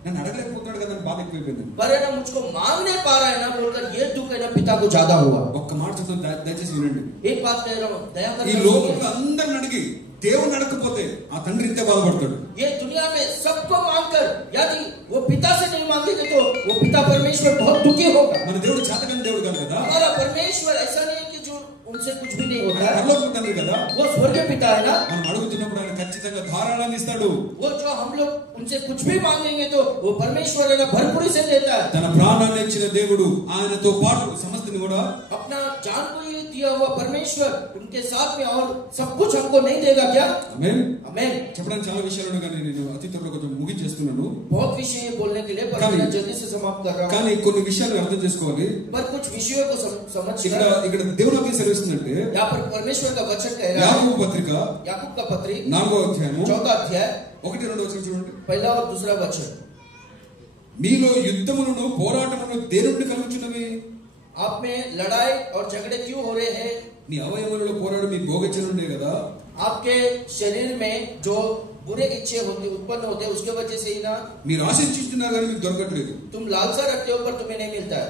నన్ను అడగలేకపోతున్నాడు కదా బాధ ఎక్కువైపోయింది. पर है ना मुझको मांग नहीं पा रहा है ना बोलकर ये दुख है ना पिता को ज्यादा हुआ। ఒక్క మాట చెప్తాను, దయచేసి వినండి. एक बात कह रहा हूँ दया ఈ कर। లోకంలో అందరిని అడిగి దేవుని అడగకపోతే ఆ తండ్రి ఇంతే బాధపడతాడు. ये दुनिया में सबको मांगकर यदि वो पिता से नहीं मांगेंगे तो वो पिता परमेश्वर बहुत दुखी होगा। మన దేవుడు చేతకాని దేవుడు కాదు కదా. हमारा परमेश्वर ऐसा नहीं है कि जो उनसे कुछ भी नहीं होता है। పరలోక తండ్రి కదా. वो स्वर्गीय पिता है ना। మనం అడుగుతున్నప్పుడు ఆయన ఖచ్చితంగా ధారాళాన్ని ఇస్తాడు. वो जो हम लोग उनसे कुछ भी मांगेंगे तो वो परमेश्वर है ना भरपूरी से देता है। తన ప్రాణాన్ని ఇచ్చిన దేవుడు ఆయనతో పాటు సమస్తని కూడా अपना जान को ही दिया हुआ परमेश्वर उनके साथ में और सब कुछ हमको नहीं देगा क्या? ఆమేన్. आमीन। చెప్పడానికి చాలా విషయాలు ఉన్నాయి కానీ నేను అతిథిలో కొంచెం ముగించేస్తున్నాను. बहुत विषय बोलने के लिए पर मैं जल्दी से समाप्त कर रहा हूँ। కానీ కొన్ని విషయాలు అర్థం చేసుకోవాలి. पर कुछ विषयों को समझ ఇక్కడ దేవుడు నాకు సెలవిస్తుందంటే, यहाँ पर परमेश्वर का वचन कह रहा है। యాకోబు పత్రిక याकूब का पत्री 4వ అధ్యాయము 4 अध्याय 1-2 వచనం చూడండి. पहला और दूसरा वचन। మీలో యుద్ధములను పోరాటములను దేని నుండి కలుగుచున్నవి? आप में लड़ाई और झगड़े क्यों हो रहे हैं? నీ అవయవములలో పోరాడు మీ భోగచ్చలు ఉండే కదా. आपके शरीर में जो बुरे इच्छे होते उत्पन्न होते हैं उसके वजह से ही ना। మీరు ఆశించుతున్నారు కానీ మీకు దొరకట్లేదు. तुम लालसा रखते हो पर तुम्हें नहीं मिलता है।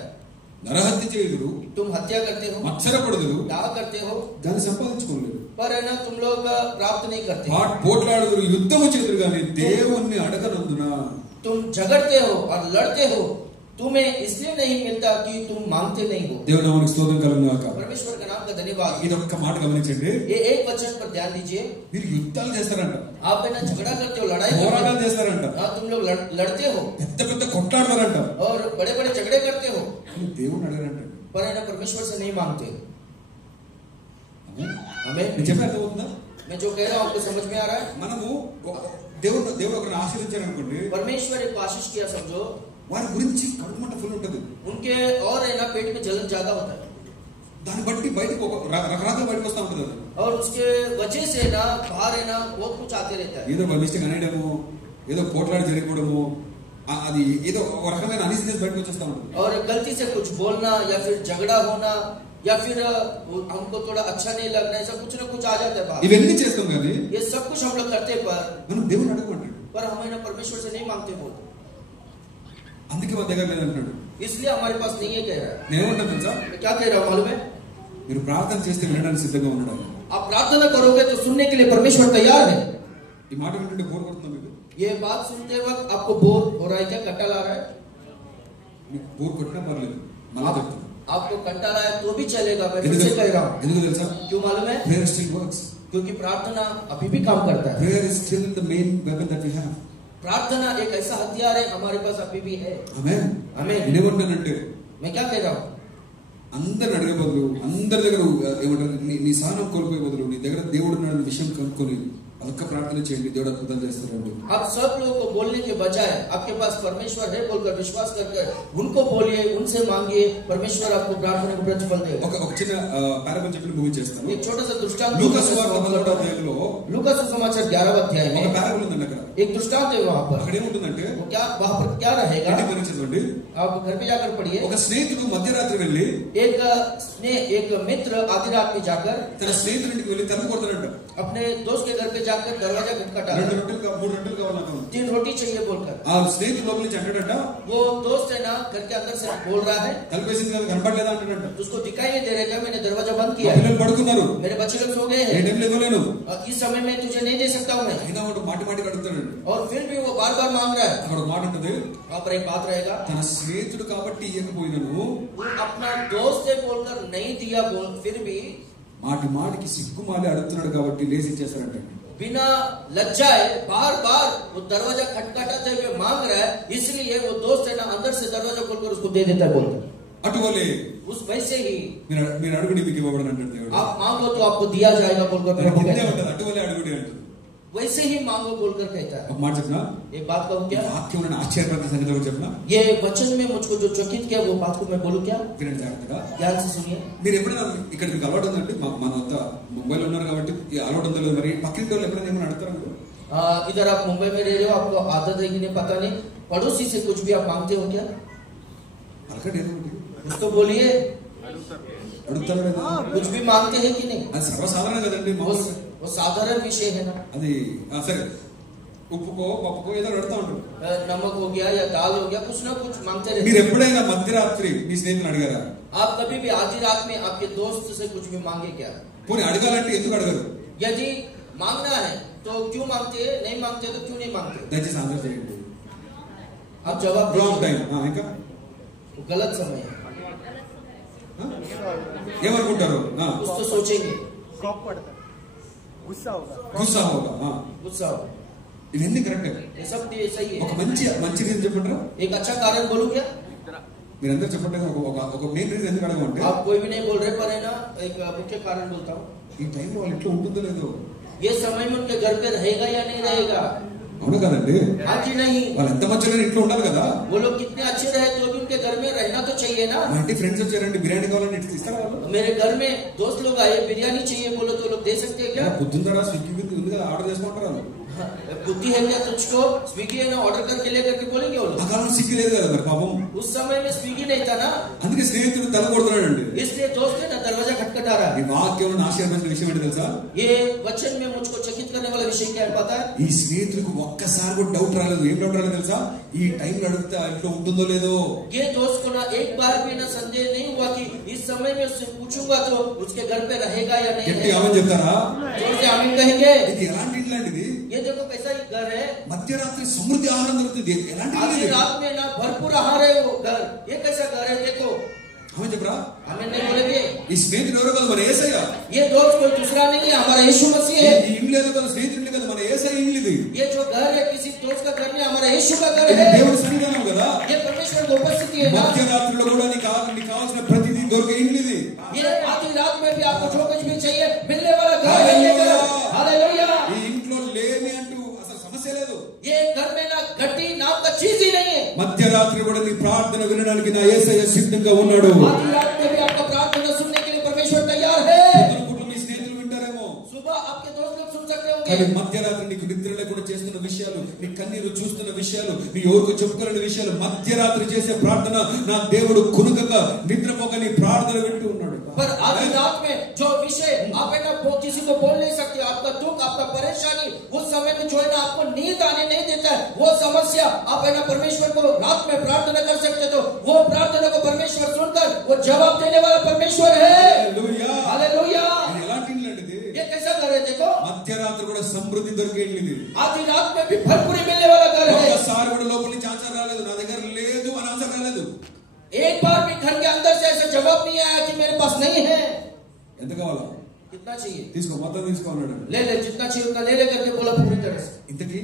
నరహత్య చేయుదురు, तुम हत्या करते हो, మత్సరపడుదురు, दाह करते हो, దాన్ని సంపాదించుకోలేరు. पर है ना तुम लोग प्राप्त नहीं करते। పోట్లాడుదురు, యుద్ధము చేతురు కానీ దేవుణ్ణి అడగనందున. तुम झगड़ते हो और लड़ते हो, तुम्हें इसलिए नहीं मिलता कि तुम मांगते नहीं हो। దేవుని నామానికి స్తోత్రం కలుగును గాక. परमेश्वर का नाम का धन्यवाद। ఇది ఒక్క మాట గమనించండి. ये एक वचन पर ध्यान दीजिए। మీరు యుద్ధాలు చేస్తారంట, आप है ना झगड़ा करते हो, लड़ाई పోరాటాలు करते చేస్తారంట, हो, तुम लोग लड़ते हो పెద్ద పెద్ద కొట్లాడతారంట, और बड़े बड़े झगड़े करते हो, కానీ దేవుని అడగరంట. पर है ना परमेश्वर से नहीं मांगते। हमें నేను చెప్పే అర్థమవుతుందా? मैं जो कह रहा हूँ आपको समझ में आ रहा है? మనము దేవుడు ఒకరిని ఆశీర్వదించారు అనుకోండి, परमेश्वर एक आशीष किया समझो, వారి గురించి కడుపు మంట ఫుల్ ఉంటుంది. उनके और है ना पेट में जलन ज्यादा होता है, దాన్ని బట్టి బయటకు రకరకాల బయటకు వస్తూ ఉంటుంది అది. और उसके वजह से ना बाहर है ना बहुत कुछ आते रहता है. ఏదో మిస్టేక్ అనేయడము, ఏదో పోట్లాడి జరిగిపోవడము, అది ఏదో ఒక రకమైన అనిసినెస్ బయటకు వచ్చేస్తా ఉంటుంది. और गलती से कुछ बोलना या फिर झगड़ा होना या फिर हमको थोड़ा अच्छा नहीं लगना, ऐसा कुछ ना कुछ आ जाता है बाहर. ఇవన్నీ చేస్తాం కానీ ये सब कुछ हम लोग करते మనం దేవుని అడగమంటాడు. पर हम ना परमेश्वर से नहीं मांगते बोलते, అందుకే మన దగ్గర లేదంటున్నాడు. इसलिए हमारे पास नहीं है कह रहा है. నేనేమంటాను తెలుసా? मैं क्या कह रहा हूँ मालूम है? మీరు ప్రార్థన చేస్తే వినడానికి సిద్ధంగా ఉన్నాడు. आप प्रार्थना करोगे तो सुनने के लिए परमेश्वर तैयार है. ఈ మాట వింటుంటే బోర్ కొడుతుందా మీకు? ये बात सुनते वक्त आपको बोर हो रहा है क्या? कंटा ला रहा है? మీకు బోర్ కొట్టినా పర్లేదు, మళ్ళా చెప్తాను. आपको कंटा लाया तो भी चलेगा, मैं फिर से कह रहा हूँ. ఎందుకు తెలుసా? क्यों मालूम है? Prayer still works. क्योंकि प्रार्थना अभी भी काम करता है. Prayer is still the main weapon that we have. प्रार्थना एक ऐसा हथियार है हमारे पास अभी भी है. Amen. Amen. నేనేమంటానంటే मैं क्या कह रहा हूँ? అందరిని అడిగే బదులు, అందరి దగ్గర ఏమంటారు, నీ సహనం కోల్పోయే బదులు నీ దగ్గర దేవుడు ఉన్నాడన్న విషయం కనుక్కొని అదొక్క ప్రార్థన చేయండి, దేవుడు అద్భుతం చేస్తారండి. आप सब लोगों को बोलने के बजाय आपके पास परमेश्वर है बोलकर विश्वास करके उनको बोलिए, उनसे मांगिए, परमेश्वर आपको प्रार्थना को प्रतिफल देगा. ఒక చిన్న పారాబుల్ చెప్పి ముగించేస్తాను. एक छोटा सा दृष्टांत లూకా సువార్త 11వ అధ్యాయంలో लूका सुसमाचार 11वें अध्याय ఒక में పారాబుల్ ఉందండి. అక్కడ एक दृष्टांत है वहाँ पर. అక్కడ ఏముంటుందంటే, वो क्या वहाँ पर क्या रहेगा? ఇంటికి మనం చదవండి. आप घर पे जाकर पढ़िए. ఒక స్నేహితుడు మధ్యరాత్రి వెళ్ళి एक मित्र आधी रात में जाकर తన స్నేహితుడికి వెళ్ళి తలుపు కొడతాడంట. अपने दोस्त के घर पे जाकर दरवाजा खटखटा, 2 రొట్టెలు 3 రొట్టెలు కావాలి నాకు. 3 रोटी चाहिए बोलकर. ఆ స్నేహితుడు లోపల నుంచి అంటాడంట, वो दोस्त है ना घर के अंदर से बोल रहा है, తలుపు వేసింది కదా కనపడలేదా అంటాడంట. उसको दिखाई नहीं दे रहा क्या मैंने दरवाजा बंद किया है, పిల్లలు పడుకున్నారు, मेरे बच्चे लोग सो गए ఏ हैं, టైంలో ఇవ్వలేను. इस समय में तुझे नहीं दे सकता हूँ मैं. అయినా వాడు మాటి మాటికి అడుగుతాడండి. और फिर भी वो बार बार मांग रहा है. అక్కడ ఒక మాట ఉంటుంది, वहाँ पर एक बात रहेगा, తన స్నేహితుడు కాబట్టి ఇవ్వకపోయినను वो अपना दोस्त है बोलकर नहीं दिया बोल, फिर भी మాటి మాటికి సిగ్గుమాలి అడుగుతున్నాడు కాబట్టి లేచి ఇచ్చేస్తారంట. बिना लज्जाए बार बार वो दरवाजा खटखटाते हुए मांग रहा है, इसलिए वो दोस्त है ना अंदर से दरवाजा खोलकर उसको दे देता है बोलकर. అటువలే उस वैसे ही మీరు అడుగుడి మీకు ఇవ్వబడని అంటాడు దేవుడు. आप मांगो तो आपको दिया जाएगा बोलकर प्रभु కిందే कहता है. ఉంటుంది, అటువలే అడుగుడి అంటాడు. वैसे ही मांगो बोलकर कहता है. ఒక మాట చెప్పనా, एक बात कहूँ ఈ क्या? వాక్యం నన్ను ఆశ్చర్యపరిచిన సంగతి ఒకటి చెప్పనా, ये वचन में मुझको जो चकित किया वो बात को मैं बोलूँ क्या? వినండి జాగ్రత్తగా. ध्यान से सुनिए. మీరు ఎప్పుడైనా ఇక్కడ మీకు అలవాటు ఉందండి, మనంతా ముంబైలో ఉన్నారు కాబట్టి ఈ అలవాటు ఉందో లేదు, మరి పక్కింటి వాళ్ళు ఎప్పుడైనా ఏమైనా అడుగుతారా మీరు? इधर आप मुंबई में रह रहे हो, आपको आदत है कि नहीं पता नहीं, पड़ोसी से कुछ भी आप मांगते हो क्या? అలకటి ఏదో ఒకటి कुछ तो बोलिए, అడుగుతారా లేదా? कुछ भी मांगते हैं कि नहीं? అది సర్వసాధారణం కదండి. మామూలుగా वो साधारण विषय है ना. అది సరే ఉప్పుకో పప్పుకో ఏదో అడుగుతా ఉంటారు. नमक हो गया या दाल हो गया, कुछ ना कुछ मांगते रहते మీరు हैं. ఎప్పుడైనా మధ్యరాత్రి మీ స్నేహితుని అడిగారా? आप कभी भी आधी रात में आपके दोस्त से कुछ भी मांगे क्या? పోనీ అడగాలంటే ఎందుకు అడగరు? यदि मांगना है तो क्यों मांगते हैं, नहीं मांगते तो क्यों नहीं मांगते? దయచేసి ఆన్సర్ చేయండి. आप जवाब రాంగ్ दीजिए. టైం. ఇంకా गलत समय है. ఏమనుకుంటారు? कुछ तो सोचेंगे, गुस्सा होगा. గుస్సా హోగా. गुस्सा हो. ఇవన్నీ కరెక్ట్. ये सब ये सही ఒక है. మంచి రీజన్ చెప్పంటారా? एक अच्छा कारण बोलूं क्या? మీరందరూ చెప్పండి. ఒక మెయిన్ రీజన్ ఎందుకు అడగమంటే, आप कोई भी नहीं बोल रहे पर है ना, एक मुख्य कारण बोलता हूँ. ఈ టైంలో వాళ్ళ ఇంట్లో ఉంటుందో లేదో. ये समय में उनके घर पे रहेगा या नहीं रहेगा? అవును కదండి. हाँ कि नहीं? వాళ్ళు ఎంత మంచిగా ఇంట్లో ఉండాలి కదా. वो लोग कितने अच्छे रहे तो भी उनके घर में रहना तो चाहिए ना. మా ఇంటి ఫ్రెండ్స్ వచ్చారండి, బిర్యానీ కావాలని ఇట్లా ఇస్తారా వాళ్ళు? मेरे घर में दोस्त लोग आए, बिरयानी चाहिए बोलो तो लोग दे सकते हैं क्या? పొద్దున్నరా స్విగ్గీ ఉంది కదా, ఆర్డర్ చేసుకుంటారు వాళ్ళు. बुद्धि है क्या तुझको? स्विगी है ना, ऑर्डर करके लेकर के बोलेंगे वो ఆ लोग. కాలం స్విగ్గీ లేదు కదా మరి పాపం. उस समय में स्विगी नहीं था ना, అందుకే స్నేహితుడు తల కొడుతున్నాడండి. इसलिए दोस्त है ना दरवाजा खटखटा रहा ఈ है. వాక్యం ఆశ్చర్యపరిచిన విషయం ఏంటి తెలుసా? ये वचन में मुझको चकित करने वाला विषय क्या है पता है? ఈ స్నేహితుడికి ఒక్కసారి కూడా డౌట్ రాలేదు. ఏం డౌట్ రాలేదు తెలుసా? ఈ టైంలో అడిగితే ఆ ఇంట్లో ఉంటుందో లేదో. ये दोस्त को ना एक बार भी ना संदेह नहीं हुआ कि इस समय में उससे पूछूंगा तो उसके घर पे रहेगा या नहीं గట్టి रहेगा. ఆమె చెప్తారా? जोर से आमीन कहेंगे. ఇది ఎలాంటి ఇట్లాంటిది? ये देखो कैसा ही घर है, మధ్యరాత్రి సమృద్ధి ఆహారం దొరుకుతుంది. ఎలాంటి ఇల్లు आधी ఇది? रात में ना भरपूर आहार है वो घर. ये कैसा घर है देखो. ఆమె చెప్పరా? हमें नहीं बोलेंगे. ఈ స్నేహితుడు ఎవరో కదా, మన యేసయ్య. ये दोस्त कोई दूसरा नहीं है, हमारा यीशु मसीह है. ఈ ఇల్లు ఏదో కదా, స్నేహితుడు కదా, మన యేసయ్య ఇల్లు ఇది. ये जो घर है किसी दोस्त का घर नहीं, हमारा यीशु का घर ఇది है. దేవుడి సన్నిధానం కదా. ये परमेश्वर की उपस्थिति है ना. మధ్యరాత్రిలో కూడా నీకు కావాల్సిన ప్రతిదీ దొరికే ఇల్లు ఇది. ये आधी रात में भी आपको जो कुछ भी चाहिए मिल ప్రార్థన వినడానికి నా యేసయ్య సిద్ధంగా ఉన్నాడు. आधी रात में भी आपका प्रार्थना सुनने के लिए परमेश्वर तैयार है. మీ స్నేహితులు వింటారేమో, सुबह आपके दोस्त लोग सुन सकते होंगे. కానీ మధ్యరాత్రి నీకు నిద్ర లేకుండా చేస్తున్న విషయాలు, నీ కన్నీరు చూస్తున్న విషయాలు, నీ ఎవరికి చెప్పుకోలేని విషయాలు, మధ్యరాత్రి చేసే ప్రార్థన నా దేవుడు కునుకగా నిద్రపోక నీ ప్రార్థన వింటూ ఉన్నాడు. पर आधी रात में जो विषय आप है ना वो किसी को बोल नहीं सकते, आपका दुख, आपका परेशानी उस समय में जो है ना आपको नींद आने नहीं देता है, वो समस्या आप है ना परमेश्वर को रात में प्रार्थना कर सकते, तो वो प्रार्थना को परमेश्वर सुनकर वो जवाब देने वाला परमेश्वर है. హల్లెలూయా, हालेलुया. ఇది ఎలాంటి ఇల్లు అండి ఇది? ये कैसा घर है देखो, మధ్యరాత్రి కూడా సమృద్ధి దొరికే ఇల్లు ఇది. आधी रात में भी भरपूरी मिलने वाला घर है. ఒక్కసారి కూడా లోపల నుంచి ఆన్సర్ రాలేదు, నా దగ్గర లేదు అని ఆన్సర్ రాలేదు. एक बार भी घर के अंदर से ऐसा जवाब नहीं आया कि मेरे पास नहीं है. ఎంత కావాలా? कितना चाहिए తీసుకో, మొత్తం తీసుకో అన్నాడు. ले ले, जितना चाहिए उतना ले ले करके बोला पूरी तरह से. ఇంతకీ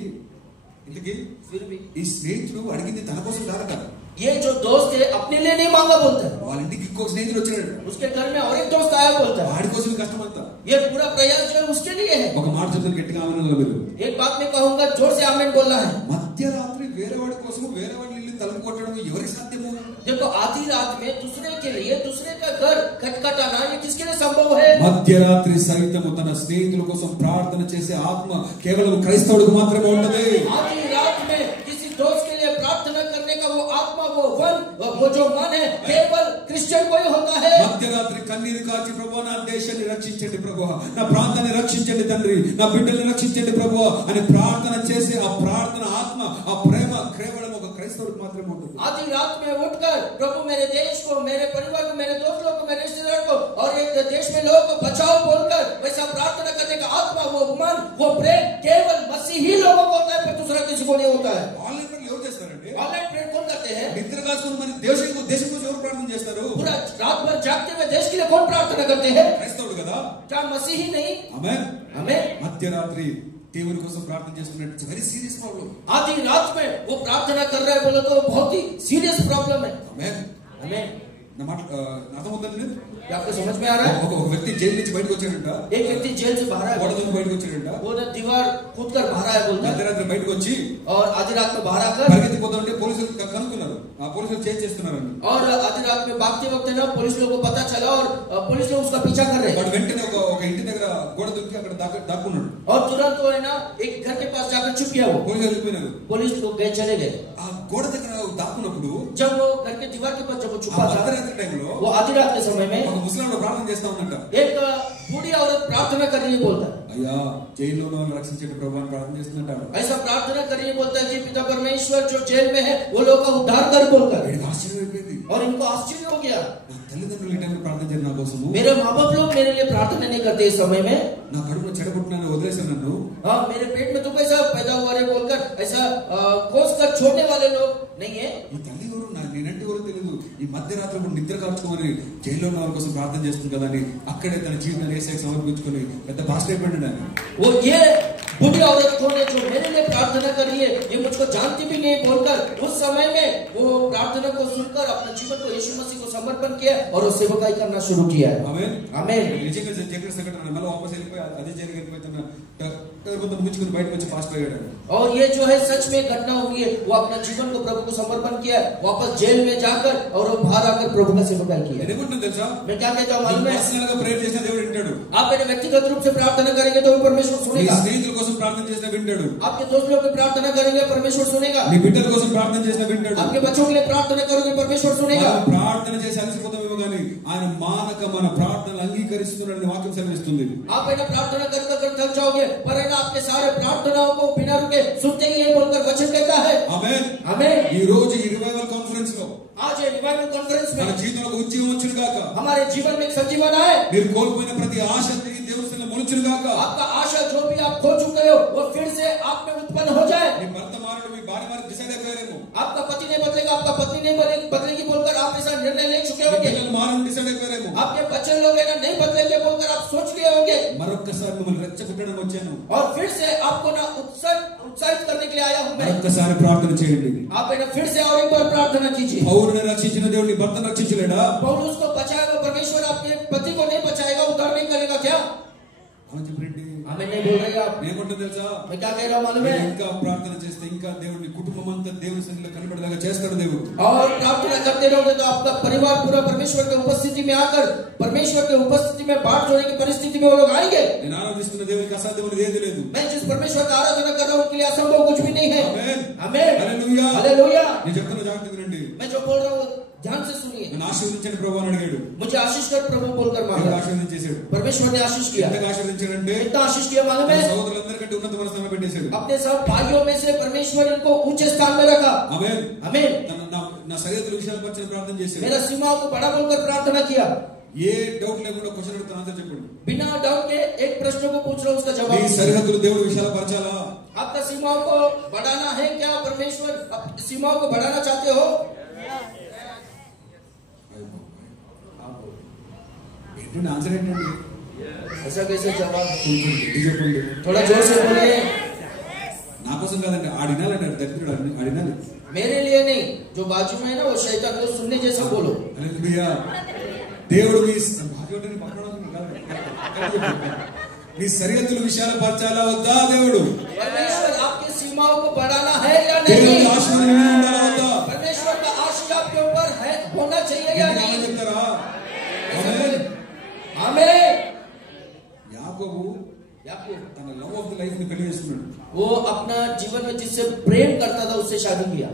फिर भी ఈ స్నేహితుడు అడిగింది తన కోసం కాదు కదా. ये जो दोस्त है अपने लिए नहीं मांगा बोलता है, వాళ్ళ ఇంటికి ఇంకో స్నేహితుడు వచ్చాడు, उसके घर में और एक दोस्त आया बोलता है. వాడి కోసం కష్టం అంతా. ये पूरा प्रयास जो है उसके लिए है. ఒక మాట చెప్తాను గట్టిగా ఆమెను మీరు. एक बात मैं कहूंगा, जोर से आमीन बोलना है. మధ్యరాత్రి వేరే వాడి కోసం వేరే వాడి ఇల్లు తలుపు కొట్టడం ఎవరికి సాధ్యము? देखो आधी रात में दूसरे के लिए दूसरे का घर खटखटाना ये किसके लिए संभव है? మధ్యరాత్రి సైతము తన స్నేహితుల కోసం ప్రార్థన చేసే ఆత్మ కేవలం క్రైస్తవుడికి మాత్రమే ఉంటది. आधी रात में किसी दोस्त के लिए प्रार्थना करने का वो आत्मा, वो जो मन है केवल क्रिश्चियन को ही होता है. మధ్యరాత్రి కన్నీరు కాచి ప్రభువా నా దేశాన్ని రక్షించండి ప్రభువా, నా ప్రాంతాన్ని రక్షించండి తండ్రి, నా బిడ్డల్ని రక్షించండి ప్రభువా అని ప్రార్థన చేసే ఆ ప్రార్థన ఆత్మ, ఆ ప్రేమ కేవలం ఒక క్రైస్తవుడికి మాత్రమే ఉంటుంది. आधी रात में उठकर प्रभु मेरे देश को, मेरे परिवार को, मेरे दोस्तों को, मेरे रिश्तेदार को और एक देश में लोगों को बचाओ बोलकर वैसा प्रार्थना करने का आत्मा, वो मन, वो प्रेम केवल मसीही लोगों को होता है, पर दूसरा किसी को नहीं होता है. ఆన్లైన్ ప్రేయర్ ఎవరు చేస్తారండి? ऑनलाइन प्रेयर कौन करते हैं? నిద్ర కాసుకుని మన దేశం కోసం ఎవరు ప్రార్థన చేస్తారు? पूरा रात भर जागते हुए देश के लिए कौन प्रार्थना करते हैं? క్రైస్తవుడు కదా. क्या मसीही नहीं? ఆమేన్. हमें మధ్యరాత్రి దేవుని కోసం ప్రార్థన చేస్తున్నట్టు వెరీ సీరియస్ ప్రాబ్లం. आधी रात में वो प्रार्थना कर रहा है बोलो तो बहुत ही सीरियस प्रॉब्लम है. ఆమేన్. हमें నా మాట అర్థమవుతుందండి? क्या आपको समझ में आ रहा है? ఒక వ్యక్తి జైలు నుంచి బయటకు వచ్చాడంట, एक व्यक्ति जेल से बाहर గోడ आया, దూకి బయటకు వచ్చాడంట. वो ना दीवार कूद कर बाहर आया बोलता है, మధ్యరాత్రి బయటకు వచ్చి और आधी रात में बाहर आकर పరిగెత్తిపోతుంటే పోలీసులు కనుక్కున్నారు, ఆ పోలీసులు చేంజ్ చేస్తున్నారని. और आधी रात में भागते वक्त ना पुलिस लोगों को पता चला और पुलिस लोग उसका पीछा कर रहे हैं. వాడు వెంటనే ఒక ఇంటి దగ్గర గోడ దూకి అక్కడ దాక్కున్నాడు. और तुरंत वो है ना एक घर के पास जाकर छुप गया. वो పోలీసులు వెళ్ళిపోయినారు. पुलिस लोग गए, चले गए. ఆ గోడ దగ్గర దాక్కున్నప్పుడు जब वो घर के दीवार के पास जब वो ఆ छुपा था, మధ్యరాత్రి టైంలో वो आधी रात के समय में ఒక ముస్లింలు ప్రార్థన చేస్తా ఉందంట. एक बूढ़ी औरत प्रार्थना कर रही है बोलता है. అయ్యా జైల్లో ఉన్న వాళ్ళని రక్షించండి ప్రభు అని ప్రార్థన చేస్తుందంటాడు. ऐसा प्रार्थना कर रही है बोलता है कि पिता परमेश्वर जो जेल में है वो लोग का उद्धार कर बोलकर. వీడికి ఆశ్చర్యం అయిపోయింది. और इनको आश्चर्य हो गया, నా తల్లిదండ్రులు ఈ టైంలో ప్రార్థన చేయరు నా కోసము, मेरे माँ बाप लोग मेरे लिए प्रार्थना नहीं करते इस समय में. నా కడుపులో చెడగొట్టినాను వదిలేసాను నన్ను. हाँ, मेरे पेट में तो कैसा पैदा हुआ रे बोलकर ऐसा कोस कर छोड़ने वाले लोग नहीं है. ఈ తల్లి ఎవరు నేనంటే ఎవరు తెలియదు, ఈ మధ్యరాత్రి ఇప్పుడు నిద్ర కాచుకోమని జైల్లో ఉన్న వాళ్ళ కోసం ప్రార్థన చేస్తుంది కదా అని అక్కడే తన జీవితాన్ని ఏసైకి సమర్పించుకొని పెద్ద పాస్టర్ అయిపోయాడు ఆయన. वो ये बुढ़ी औरत कौन है जो मेरे लिए प्रार्थना कर रही है, ये मुझको जानती भी नहीं बोलकर उस समय में वो प्रार्थना को सुनकर अपने जीवन को यीशु मसीह को समर्पण किया और वो सेवकाई करना शुरू किया है. ఆమేన్. आमीन. నిజంగా జరిగిన సంఘటన మళ్ళీ వాపస్ వెళ్ళిపోయి అదే జరిగిపోతున్న కొంత ముగించుకుని బయటకు వచ్చి పాస్టర్ అయ్యాడు. और ये जो है सच में घटना हुई है, वो अपना जीवन को प्रभु को समर्पण किया, वापस जेल में जाकर और वो बाहर आकर प्रभु का सेवकाई किया. నేనేమంటున్నా తెలుసా? मैं क्या कहता हूँ मालूम है? పర్సనల్ గా ప్రేయర్ చేసిన దేవుడు వింటాడు. आप मेरे व्यक्तिगत रूप से प्रार्थना करेंगे तो वो परमेश्वर నీ सुनेगा. స్నేహితుల కోసం ప్రార్థన చేసిన వింటాడు. आपके दोस्त लोग की प्रार्थना करेंगे परमेश्वर सुनेगा. నీ బిడ్డల కోసం ప్రార్థన చేసిన వింటాడు. आपके बच्चों के लिए प्रार्थना करोगे परमेश्वर सुनेगा. మనం ప్రార్థన చేసి అలసిపోతామేమో కానీ ఆయన మానక మన ప్రార్థనలు అంగీకరిస్తున్నాడని వాక్యం సెలవిస్తుంది. आप है ना प्रार्थना कर थक जाओगे, पर है ना आपके सारे प्रार्थनाओं को बिना रुके सुनते ही ये बोलकर वचन कहता है. ఆమేన్. आमीन. ఈ రోజు ఈ రివైవల్ కాన్ఫరెన్స్ లో आज ये रिवाइवल कॉन्फ्रेंस మన में జీవితంలో ఉజ్జీవం వచ్చును గాక. हमारे जीवन में एक संजीवन आए. మీరు కోల్పోయిన ప్రతి ఆశ తిరిగి దేవుని సన్నిధిలో మొలుచును గాక. आपका आशा जो भी आप खो चुके हो वो फिर से आप में उत्पन्न हो जाए. మీ భర్త మారడు, మీ భార్య మారి డిసైడ్ అయిపోయారేమో. आपका पति नहीं बदलेगा, आपका पत्नी नहीं बदलेगी बोलकर आप ऐसा निर्णय ले चुके మీ होंगे. పిల్లలు మారడు డిసైడ్ అయిపోయారేమో. आपके बच्चे लोग है ना नहीं बदलेंगे बोलकर आप सोच गए होंगे. మరొక్కసారి మిమ్మల్ని రెచ్చగొట్టడానికి వచ్చాను. और फिर से आपको ना उत्साहित करने के लिए आया हूं मैं. మరొక్కసారి ప్రార్థన చేయండి. आप है ना फिर से और एक बार प्रार्थना कीजिए. పౌరుని రక్షించిన దేవుడు నీ భర్తను రక్షించలేడా? पौलुस को बचाएगा परमेश्वर, आपके पति को नहीं बचाएगा, उद्धार नहीं करेगा क्या? అవును చెప్పండి. हमें नहीं बोल रहे आप. నేను ఏమంటో తెలుసా? मैं क्या कह रहा हूँ मालूम है? ఇంకా ప్రార్థన చేస్తే ఇంకా దేవుని కుటుంబం అంతా దేవుని సన్నిధిలో కనబడేలాగా చేస్తాడు దేవుడు. और प्रार्थना करते रहोगे तो आपका परिवार पूरा परमेश्वर की उपस्थिति में आकर परमेश्वर की उपस्थिति में बांट जोड़ने की परिस्थिति में वो लोग आएंगे. నేను ఆరాధిస్తున్న దేవునికి అసాధ్యమైనది ఏదీ లేదు. मैं जिस परमेश्वर का आराधना कर रहा हूँ उनके लिए असंभव कुछ भी नहीं है. ఆమేన్. आमीन. హల్లెలూయా. हालेलुया. నేను చెప్తున్న జాగ్రత్తగా వినండి. मैं जो बोल रहा हूँ ध्यान से सुनिए. నన్ను ఆశీర్వదించండి ప్రభువు అని అడిగాడు. मुझे आशीष कर प्रभु बोलकर దేవుడు मांगा. ఆశీర్వదించేశాడు. परमेश्वर ने आशीष किया. ఎంతగా ఆశీర్వదించాడంటే कितना आशीष किया मालूम है? సోదరులందరికంటే ఉన్నతమైన స్థానం పెట్టేశాడు. अपने सब भाइयों में से परमेश्वर इनको ऊंचे स्थान में रखा. ఆమేన్. आमीन. నా శరీర విషయాల పట్ల ప్రార్థన చేశాడు. मेरा सीमाओं को बड़ा बोलकर प्रार्थना किया. ఏ డౌట్ లేకుండా క్వశ్చన్ అడుగుతా ఆన్సర్ చెప్పండి. बिना डाउट के एक प्रश्न को पूछ रहा हूं उसका నీ जवाब. సరిహద్దులు దేవుడు విశాలపరచాలా? आपका सीमाओं को बढ़ाना है क्या? परमेश्वर सीमाओं को बढ़ाना चाहते हो? ఏంటండి ఆన్సర్ ఏంటండి? ऐसा कैसे जवाब? చెప్పండి. थोड़ा जोर से बोलिए. నా కోసం కాదండి, ఆడినాలండి, దరిద్రుడు ఆడినాలి. मेरे लिए नहीं, जो बाजू में है ना वो शैतान को सुनने जैसा बोलो. హల్లెలూయా. దేవుడు మీ సరిహద్దులు విశాలపరచాలా వద్దా? దేవుడు परमेश्वर आपकी सीमाओं को बढ़ाना है या దేవుడి नहीं? ఆశీర్వాదం మీ మీద ఉండాలా వద్దా? परमेश्वर का आशीष आपके ऊपर है होना चाहिए या ఏంటి नहीं? చెప్తారా? ఆమేన్. आमीन. యాకోబు याकूब తన లవ్ ఆఫ్ ది లైఫ్ ని పెళ్లి చేసుకున్నాడు. वो अपना जीवन में जिससे प्रेम करता था उससे शादी किया.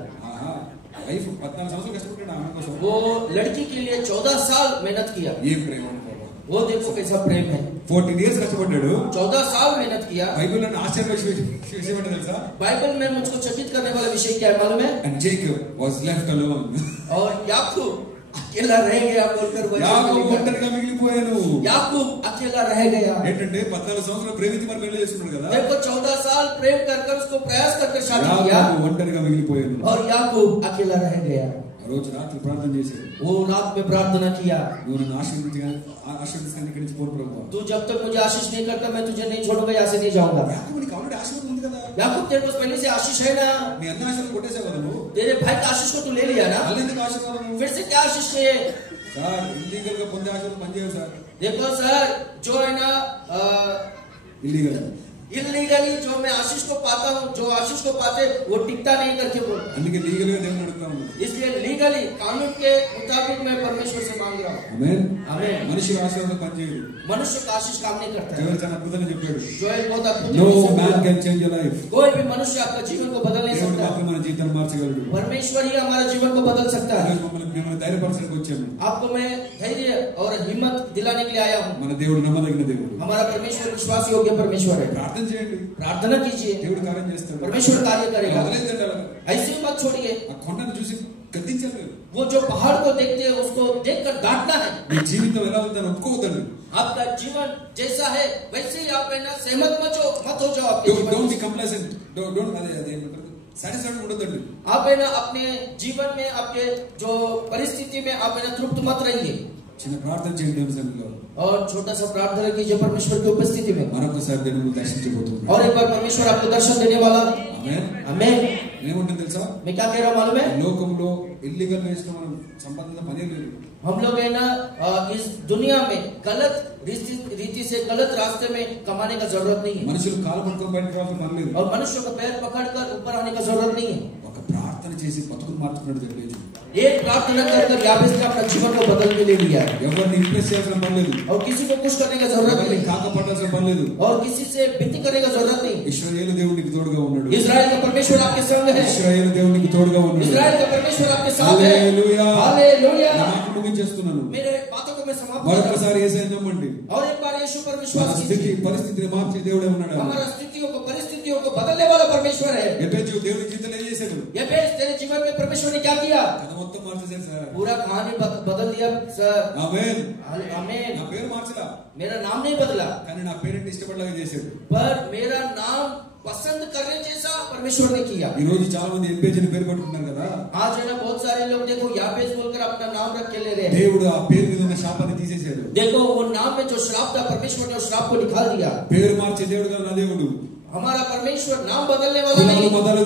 లైఫ్ 14 సంవత్సరాలు కష్టపడ్డాడు ఆమె కోసం. वो लड़की के लिए 14 साल मेहनत किया. ఏం ప్రేమ అనుకోవా? वो देखो कैसा प्रेम है. 14 ఇయర్స్ కష్టపడ్డాడు. 14 साल मेहनत किया. బైబిల్ లో ఆశ్చర్య విషయం ఏంటో తెలుసా? बाइबल में मुझको चकित करने वाला विषय क्या है मालूम है? And Jacob was left alone. और याकूब अकेला रह गया बोलकर యాకోబు ఒంటరిగా మిగిలిపోయాను. याकूब अकेला रह गया. ఏంటంటే 14 సంవత్సరాలు ప్రేమించి మరి పెళ్లి చేసుకున్నాడు కదా. देखो 14 साल प्रेम कर उसको प्रयास करके शादी किया. యాకోబు ఒంటరిగా మిగిలిపోయాను. और याकूब अकेला रह गया. ఆ రోజు రాత్రి ప్రార్థన చేశాడు. वो रात में प्रार्थना किया. నువ్వు నన్ను ఆశీర్వదించడానికి ఇక్కడి నుంచి పోను ప్రభువా. तू जब तक मुझे आशीष नहीं करता मैं तुझे नहीं छोड़ूंगा, यहाँ से नहीं जाऊंगा. యాకోబు నీకు ఆల్రెడీ ఆశీర్వాదం ఉంది కదా. याकूब तेरे पास पहले से आशीष है ना? నీ అన్న ఆశీర్వాదం కొట్టేసావు కదా నువ్వు. तेरे भाई का आशीष को तू ले लिया ना? మళ్ళీ ఎందుకు ఆశీర్వాదం? फिर से क्या आशीष चाहिए? సార్ ఇల్లీగల్ గా పొందే ఆశీర్వాదం పనిచేయవు సార్. देखो सर, जो है ना ఇల్లీగల్ इलीगली जो मैं आशीष को पाता हूँ, जो आशीष को पाते वो टिकता नहीं करके बोल. అందుకే లీగల్ గా దేవుని అడుగుతా ఉన్నాను. इसलिए लीगली कानून के मुताबिक मैं परमेश्वर से मांग रहा हूँ. ఆమేన్. आमीन. మనిషి ఆశీర్వాదం పనిచేయదు. मनुष्य का आशीष काम नहीं करता है. దేవుడు చాలా అద్భుతంగా చెప్పాడు. जोएल बहुत अद्भुत No रीति से man बोला. can change your life. कोई भी मनुष्य आपका जीवन को बदल नहीं దేవుడు सकता. మాత్రం మన జీవితాన్ని మార్చగలడు. परमेश्वर ही हमारा जीवन को बदल सकता है. ఈరోజు మిమ్మల్ని ధైర్యపరచడానికి వచ్చాము. आपको मैं धैर्य और हिम्मत दिलाने के लिए आया हूँ. మన దేవుడు నమ్మదగిన దేవుడు. हमारा परमेश्वर विश्वास योग्य परमेश्वर है. ప్రార్థన చేయండి. प्रार्थना कीजिए, దేవుడు కార్యం చేస్తాడు. परमेश्वर कार्य करेगा. వదిలేద్దండి అలా. ऐसे मत छोड़िए. ఆ కొండను చూసి గద్దించాలి. वो जो पहाड़ को देखते हैं उसको देखकर डांटना है. మీ జీవితం ఎలా ఉందని ఒప్పుకోవద్దండి. आपका जीवन जैसा है वैसे ही आप है ना सहमत मत हो जाओ आपके जीवन డోంట్ బి में. కంప్లైసెంట్. డోంట్ అదే సాటిస్ఫైడ్ ఉండొద్దండి. आप है ना अपने जीवन में आपके जो परिस्थिति में आप है ना तृप्त मत रहिए. చిన్న ప్రార్థన చేయండి దేవుని సన్నిధిలో. और छोटा सा प्रार्थना कीजिए परमेश्वर की उपस्थिति में. మరొకసారి దేవుని దర్శించబోతున్నాడు. और एक बार परमेश्वर आपको दर्शन देने वाला. ఆమేన్. आमीन. ఏమంటుంది తెలుసా? मैं क्या कह रहा हूँ मालूम है? లోకంలో ఇల్లీగల్ వేస్ లో మనం సంబంధం పనే లేదు. हम लोग है ना इस दुनिया में गलत रीति से गलत रास्ते में कमाने का जरूरत नहीं है. మనుషులు కాలు పట్టుకొని బయటకు రావాల్సిన పని లేదు. और मनुष्य को पैर पकड़कर ऊपर आने का जरूरत नहीं है. ఒక ప్రార్థన చేసి బతుకుని మార్చుకున్నాడు తెలియదు. एक प्रार्थना कर याबेस ने अपना जीवन को बदल के ले लिया. ఎవరిని ఇంప్రెస్ చేయాల్సిన పని లేదు. और किसी को खुश करने का जरूरत ఎవరిని नहीं. కాకపట్టాల్సిన పని లేదు. और किसी से विनती करने का जरूरत नहीं. ఇశ్రాయేలు దేవునికి తోడుగా ఉన్నాడు. इजराइल का परमेश्वर आपके संग है. ఇశ్రాయేలు దేవునికి తోడుగా ఉన్నాడు. इजराइल का परमेश्वर आपके साथ है. హల్లెలూయా. हालेलुया. నా మాటలు ముగించేస్తున్నాను. मेरे बातों को मैं समाप्त कर रहा हूं. మరొకసారి యేసయ్యను నమ్మండి. और एक बार यीशु पर మన विश्वास స్థితి कीजिए. పరిస్థితిని మార్చే దేవుడే ఉన్నాడు. हमारा परिस्थितियों को बदलने वाला परमेश्वर है. ఎబేజు దేవుని జీవితంలో ఏం చేశాడు? यबेस तेरे जीवन में परमेश्वर ने क्या किया? కథ మొత్తం మార్చేశాడు సార్. पूरा कहानी बदल दिया सर. ఆమేన్. आमीन. నా పేరు మార్చలా, मेरा नाम नहीं बदला, కానీ నా పేరెంట్ ఇష్టపడలాగా చేశాడు. पर मेरा नाम पसंद करने जैसा परमेश्वर ने किया. ఈ రోజు చాలా మంది ఎంపేజ్ అని పేరు పెట్టుకున్నారు కదా. आज है ना बहुत सारे लोग देखो याबेस बोलकर अपना नाम रख के ले रहे हैं. దేవుడు ఆ పేరు మీద ఉన్న శాపాన్ని తీసేశాడు. देखो वो नाम में जो श्राप था परमेश्वर ने उस श्राप को निकाल दिया. పేరు మార్చే దేవుడు కాదు నా దేవుడు. हमारा परमेश्वर नाम बदलने वाला కులాలు नहीं। మతాలు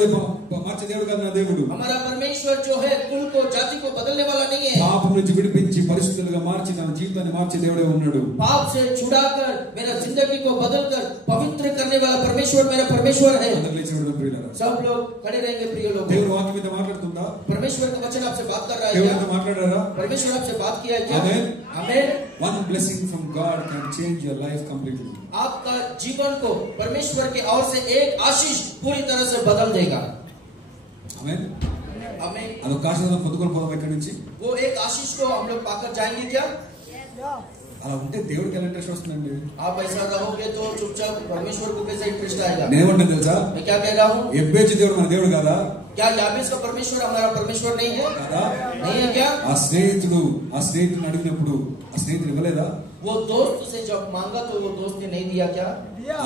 మార్చే దేవుడు కాదు నా దేవుడు. हमारा परमेश्वर जो है कुल को जाति को बदलने वाला नहीं है। పాపం నుంచి విడిపించి పరిశుద్ధులుగా మార్చి తన జీవితాన్ని మార్చే దేవుడే ఉన్నాడు. पाप से छुड़ाकर मेरा जिंदगी को बदलकर पवित्र करने वाला परमेश्वर मेरा परमेश्वर है। అందరూ లేచి ఉండడం ప్రియులారా. सब लोग खड़े रहेंगे प्रिय लोग। దేవుడు వాక్యం మీద మాట్లాడుతుందా? परमेश्वर का वचन आपसे बात कर रहा है దేవుడితో क्या? మాట్లాడారా? परमेश्वर आपसे बात किया है क्या? आमेन। आमेन। One blessing from God can change your life completely. आपका जीवन को परमेश्वर के ओर से एक आशीष पूरी तरह से बदल देगा। ఆమేన్. आमेन। అదొక ఆశీర్వాదం పొందుకొని పోదాం ఇక్కడి నుంచి. वो एक आशीष को हम लोग पाकर जाएंगे क्या? అలా ఉంటే దేవుడికి ఎలా ఇంట్రెస్ట్ వస్తుందండి? आप ऐसा रहोगे तो चुपचाप परमेश्वर को कैसे इंटरेस्ट आएगा? నేనేమంటాను తెలుసా? मैं क्या कह रहा हूँ? ఎబ్బేజు దేవుడు మన దేవుడు కాదా? क्या याबेस का परमेश्वर हमारा परमेश्वर नहीं है? కాదా? नहीं है क्या? ఆ స్నేహితుడిని అడిగినప్పుడు ఆ స్నేహితుడు ఇవ్వలేదా? वो दोस्त से जब मांगा तो वो दोस्त ने नहीं दिया क्या?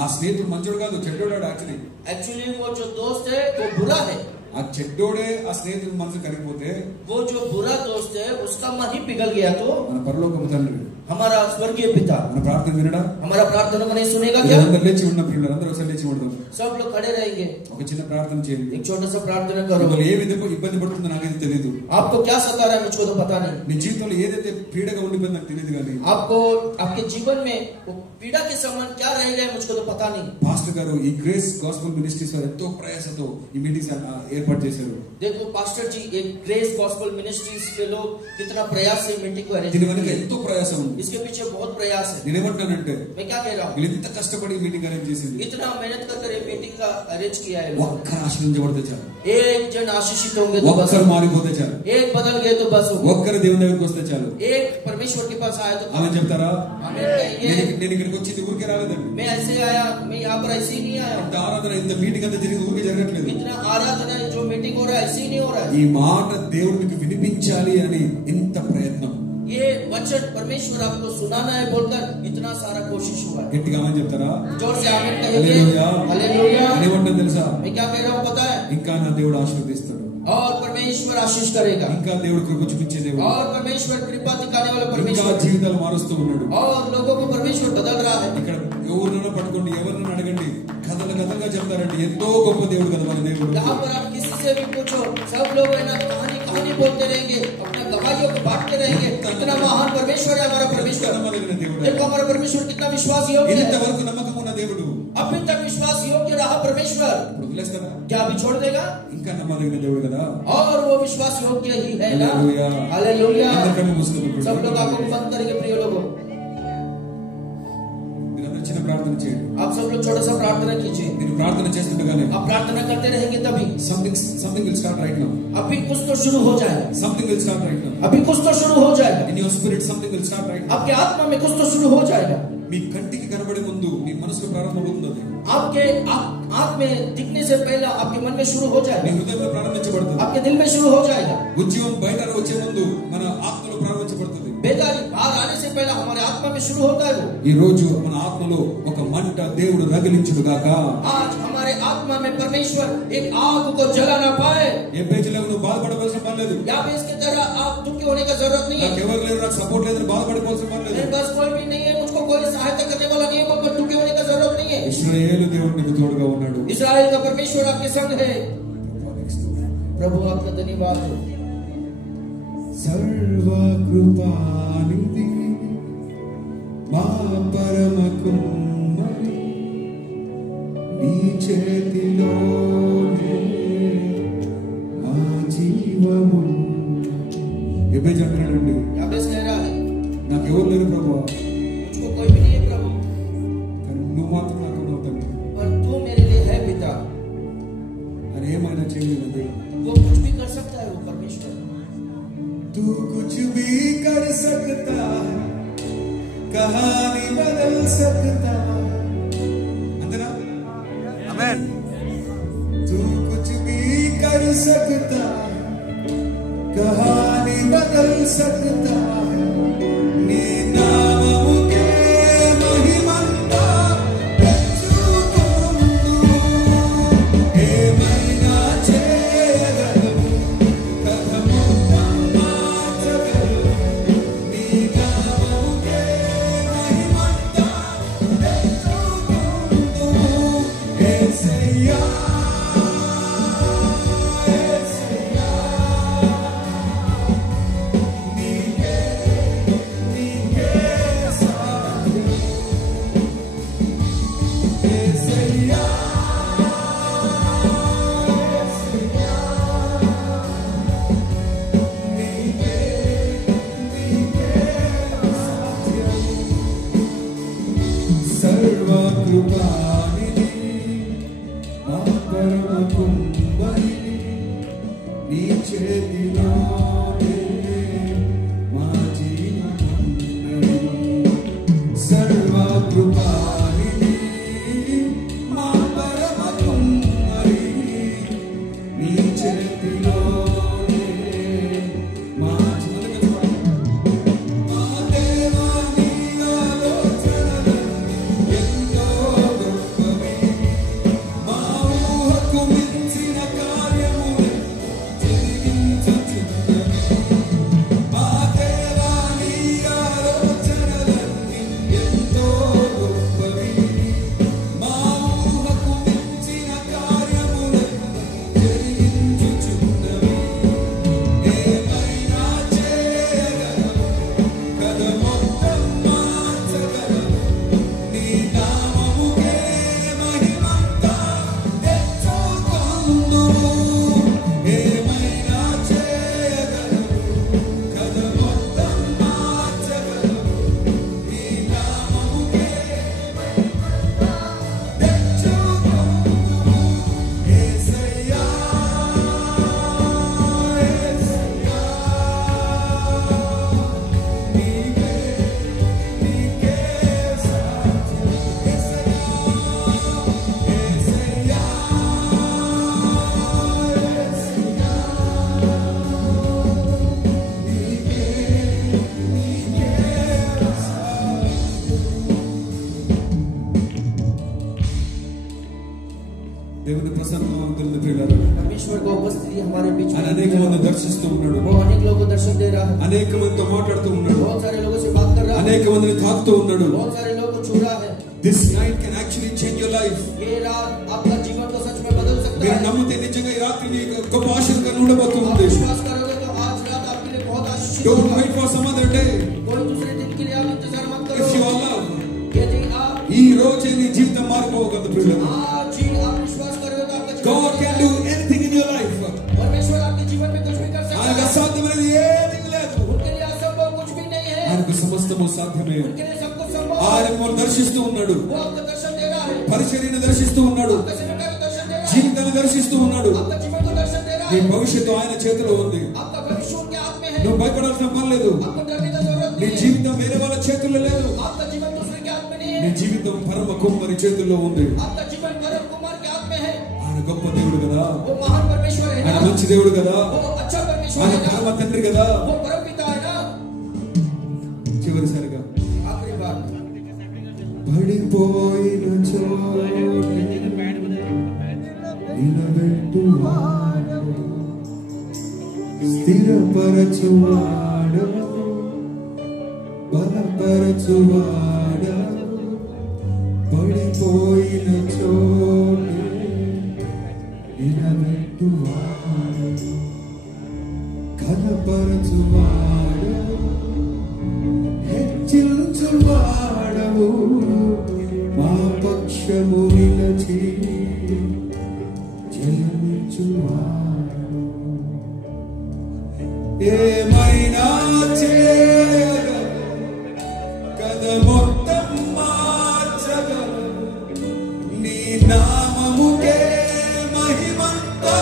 ఆ స్నేహితుడు మంచోడు కాదు, చెడ్డోడు యాక్చువల్లీ. एक्चुअली वो जो दोस्त है वो बुरा है। ఆ చెడ్డోడే ఆ స్నేహితుడి మనసు కరిగిపోతే वो जो बुरा दोस्त है उसका मन ही पिघल गया तो మన పరలోకపు తండ్రి हमारा स्वर्गीय पिता మన ప్రార్థన వినడా? हमारा प्रार्थना को नहीं सुनेगा क्या? అందరూ లేచి ఉన్న ప్రియులు అందరూ ఒకసారి లేచి ఉండదాం. सब लोग खड़े रहेंगे। ఒక చిన్న ప్రార్థన చేయండి. एक छोटा सा प्रार्थना करो। మిమ్మల్ని ఏ విధంగా ఇబ్బంది పడుతుందో నాకైతే తెలియదు. आपको क्या सता रहा है मुझको तो पता नहीं। నీ జీవితంలో ఏదైతే పీడగా ఉండిపోయిందో నాకు తెలియదు కానీ आपको आपके जीवन में वो पीड़ा के समान क्या रह गया मुझको तो पता नहीं। పాస్టర్ గారు ఈ గ్రేస్ గాస్పెల్ మినిస్ట్రీస్ వారు ఎంతో ప్రయాసతో ఈ మీటింగ్స్ ఏర్పాటు చేశారు. देखो पास्टर जी एक ग्रेस गॉस्पेल मिनिस्ट्रीज के लोग कितना प्रयास से मीटिंग को अरेंज దీని వెనుక किए। ఎంతో ప్రయాసం ఉంది. इसके पीछे बहुत प्रयास है। నేనేమంటానంటే मैं क्या कह रहा हूँ? వీళ్ళు ఎంత కష్టపడి ఈ మీటింగ్ అరేంజ్ చేసింది. इतना मेहनत कर ये मीटिंग का अरेंज किया है। ఒక్కరు ఆశ్రయించబడితే చాలు, एक जन आशीषित होंगे तो बस, ఒక్కరు మారిపోతే చాలు, एक बदल गए तो बस हो, ఒక్కరు దేవుని దగ్గరికి వస్తే చాలు. एक परमेश्वर के पास आया तो ఆమె చెప్తారా? आमीन कहिए। నేను ఇక్కడికి వచ్చింది ఊరికే రాలేదండి. मैं ऐसे आया, मैं यहाँ पर ऐसे ही नहीं आया। ఇంత ఆరాధన ఇంత మీటింగ్ అంతా జరిగింది ఊరికే జరగట్లేదు. इतना आराधना जो मीटिंग हो रहा है ऐसे ही नहीं हो रहा ఈ है। మాట దేవుడు మీకు వినిపించాలి అని ఇంత ప్రయత్నం. ये वचन परमेश्वर आपको सुनाना है बोलकर इतना सारा कोशिश हुआ है। గట్టిగా ఆమె చెప్తారా? जोर से आमीन कहिए। హల్లెలూయా. हालेलुया। నేనేమంటాను తెలుసా? मैं क्या कह रहा हूँ पता है? ఇంకా నా దేవుడు ఆశీర్వదిస్తాడు. और परमेश्वर आशीष करेगा, ఇంకా దేవుడు కృప చూపించే దేవుడు. और परमेश्वर कृपा दिखाने वाला ఇంకా परमेश्वर, జీవితాలు మారుస్తూ ఉన్నాడు. और लोगों को परमेश्वर बदल रहा है। ఇక్కడ ఎవరినైనా పట్టుకోండి, ఎవరినైనా అడగండి, కథలుగా చెప్తారండి ఎంతో గొప్ప దేవుడు కదా మన దేవుడు. यहाँ पर आप किसी से भी पूछो सब लोग है ना कहानी बोलते रहेंगे, अपने गवाहियों को बांटते रहेंगे, कितना महान परमेश्वर है हमारा परमेश्वर। నమ్మదగిన దేవుడు. देखो हमारा परमेश्वर कितना विश्वास योग्य है। ఇంతవరకు నమ్మకం ఉన్న దేవుడు अभी तक विश्वास योग्य रहा परमेश्वर, ఇప్పుడు వదిలేస్తారా? क्या अभी छोड़ देगा? ఇంకా నమ్మదగిన దేవుడు కదా. और वो विश्वास योग्य ही है ना। हालेलुया। हालेलुया। అందరికన్నా మూసుకుని सब लोग आंखों को बंद करेंगे प्रिय लोगों। మీరందరూ చిన్న ప్రార్థన చేయండి. आप सब लोग छोटा सा प्रार्थना कीजिए। నేను ప్రార్థన చేస్తుండగానే आप प्रार्थना करते रहेंगे तभी something will start right now. अभी कुछ तो शुरू हो जाएगा, Something will start right now. अभी कुछ तो शुरू हो जाएगा, In your spirit something will start right now. आपके आत्मा में कुछ तो शुरू हो जाएगा। మీ కంటికి కనబడే ముందు మీ మనసులో ప్రారంభమవుతుంది. आपके आंख में दिखने से पहले आपके मन में शुरू हो మీ जाएगा, హృదయంలో ప్రారంభించబడుతుంది. आपके दिल में शुरू हो जाएगा। ఉద్యమం బయట వచ్చే ముందు మన ఆత్మలో ప్రారంభించబడుతుంది. बेदारी बाहर आने से पहले हमारे आत्मा में शुरू होता है वो। ఈ రోజు మన ఆత్మలో ఒక మంట దేవుడు రగిలించును గాక. आज हमारे आत्मा में परमेश्वर एक आग को जला ना पाए। ఏ పేజీలో నువ్వు బాధపడవలసిన పని లేదు. या फिर इसकी तरह आप दुखी होने का जरूरत नहीं నాకు है। ఎవరు లేరు, నాకు సపోర్ట్ లేదు, బాధపడిపోవాల్సిన పని मेरे లేదు. पास कोई भी नहीं है, मुझको कोई सहायता करने वाला नहीं है, मुझको दुखी होने का जरूरत नहीं है। ఇశ్రాయేలు దేవుడు నీకు తోడుగా ఉన్నాడు. इस्राएल का परमेश्वर आपके संग है। प्रभु आपका धन्यवाद हो। సర్వకృపానిధి మా పరమ కుమ్మరి నీ చేతిలోనే మా జీవము. ఎబ్బేజు అంటున్నాడండి, याबेस कह रहा है నాకు ఎవరు లేరు ప్రభువా, मुझको कोई भी नहीं है प्रभु, కానీ నువ్వు మాత్రం నాకు ఉన్నావు తండ్రి. पर तू मेरे लिए है पिता। అని ఏమైనా చేయలేదు. वो कुछ भी कर सकता है वो परमेश्वर। तू कुछ भी कर सकता है, कहानी बदल सकता है. अंदर आमेन. तू कुछ भी कर सकता है, कहानी बदल सकता है. నీ నామముకే మహిమంతా తెచ్చుకొందు. ఏమైనా చేయగలవు, కథము మార్చగలవు. నీ నామముకే మహిమంతా తెచ్చుకొందు. సర్వకృపానిధి మా పరమ కుమ్మరి నీ చేతిలోనే మా జీవమున్నది సర్వకృపానిధి మా పరమ కుమ్మరి నీ చేతిలోనే మా దేవుని ప్రసన్నం అవుతుంది ప్రియులారా परमेश्वर को उपस्थिति हमारे बीच में అనేక మంది దర్శిస్తూ ఉన్నాడు वो अनेक लोगों को दर्शन दे रहा है అనేక మందితో మాట్లాడుతూ ఉన్నాడు बहुत सारे लोगों से बात कर रहा है అనేక మందిని తాకుతూ ఉన్నాడు बहुत सारे लोगों को छू रहा है this night can actually change your life ये रात आपका जीवन को सच में बदल सकता మీరు है నమ్మితే నిజంగా ఈ రాత్రి మీకు గొప్ప ఆశీర్వాదం ఉండబోతుంది आप विश्वास करोगे तो आज रात आपके लिए बहुत आशीष డోంట్ होगा wait for some other day कोई दूसरे दिन के लिए आप इंतजार मत ఇఫ్ యు करो అలౌ यदि आप ఈ రోజే నీ జీవితం మారిపోగలదు ప్రియులారా आज ही आप विश्वास करोगे तो आपका God जीवन can do anything in your life परमेश्वर आपके जीवन में कुछ भी कर सकता ఆయనకు है అసాధ్యమైనది ఏదీ లేదు उनके लिए असंभव कुछ भी नहीं है ఆయనకు సమస్తము సాధ్యమే उनके लिए सब कुछ संभव है ఆయన మనల్ని దర్శిస్తూ ఉన్నాడు वो आपको दर्शन दे रहा है పరిచర్యను దర్శిస్తూ ఉన్నాడు आपका सेवक को दर्शन दे रहा है జీవితాన్ని దర్శిస్తూ ఉన్నాడు आपका जीवन को दर्शन दे रहा నీ है భవిష్యత్తు ఆయన చేతిలో ఉంది आपका भविष्य उनके हाथ में है నువ్వు భయపడాల్సిన పని లేదు आपको डरने का जरूरत నీ नहीं है జీవితం వేరే వాళ్ళ చేతుల్లో లేదు आपका जीवन दूसरे के हाथ में नहीं నీ है జీవితం పరమ కుమ్మరి చేతుల్లో ఉంది आपका जीवन परम कुमार के हाथ में है ఆయన గొప్ప దేవుడు కదా वो महान परमेश्वर है ఆయన ना మంచి దేవుడు కదా वो अच्छा परमेश्वर ఆయన है ना పరమ తండ్రి కదా वो परम पिता है ना చివరిసారిగా आखिरी बात పడిపోయిన చోటు నిలబెట్టువాడు స్థిరపరచువాడు బలపరచువాడు పడిపోయిన చోటు నిలబెట్టువాడు కనపరచువాడు హెచ్చించువాడవు మా పక్షము నిలచి జయమిచ్చువాడు ఏమైనా చేయగ కథ మొత్తం మార్చగ నీ నామముకే మహిమంతా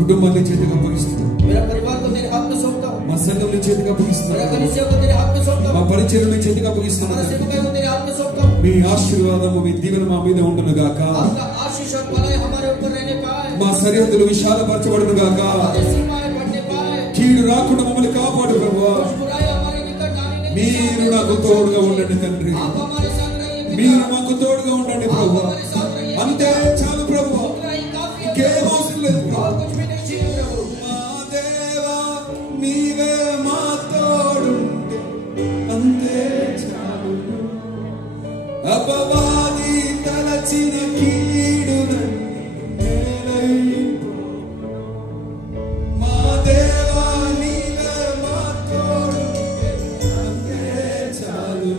కుటుంబాన్ని చేతికి అప్పగిస్తున్నాను. मेरा परिवार को तेरे हाथ में सौंपता हूँ. మా సంఘంని చేతికి అప్పగిస్తున్నాను. मेरा कलीसिया को तेरे हाथ में सौंपता మా हूँ. పరిచర్యని చేతికి అప్పగిస్తున్నాను. हमारा सेवकाई को तेरे हाथ में सौंपता हूँ. మీ ఆశీర్వాదము మీ దీవెన మా మీద ఉండును గాక. आपका आशीष और भलाई हमारे ऊपर रहने पाए. మా సరిహద్దులు విశాలపరచబడును గాక. हमारी सीमाएं बढ़ने पाए. కీడు రాకుండా మమ్మల్ని కాపాడు ప్రభువా. कुछ बुराई हमारे निकट आने नहीं. మీరు నాకు తోడుగా ఉండండి తండ్రి. आप हमारे साथ रहिए. మీరు మాకు తోడుగా ఉండండి आप ప్రభువా. हमारे साथ रहिए. అంతే చాలు ప్రభువా. उतना ही काफी है. ఇంకేం అవసరం లేదు और ప్రభువా. कुछ भी नहीं चाहिए प्रभु. మా దేవా నీవే మా తోడుంటే అంతే చాలు. అపవాది తలచిన కీడునన్నీ నేలైపో. మా దేవా నీవే మా తోడుంటే అంతే చాలు.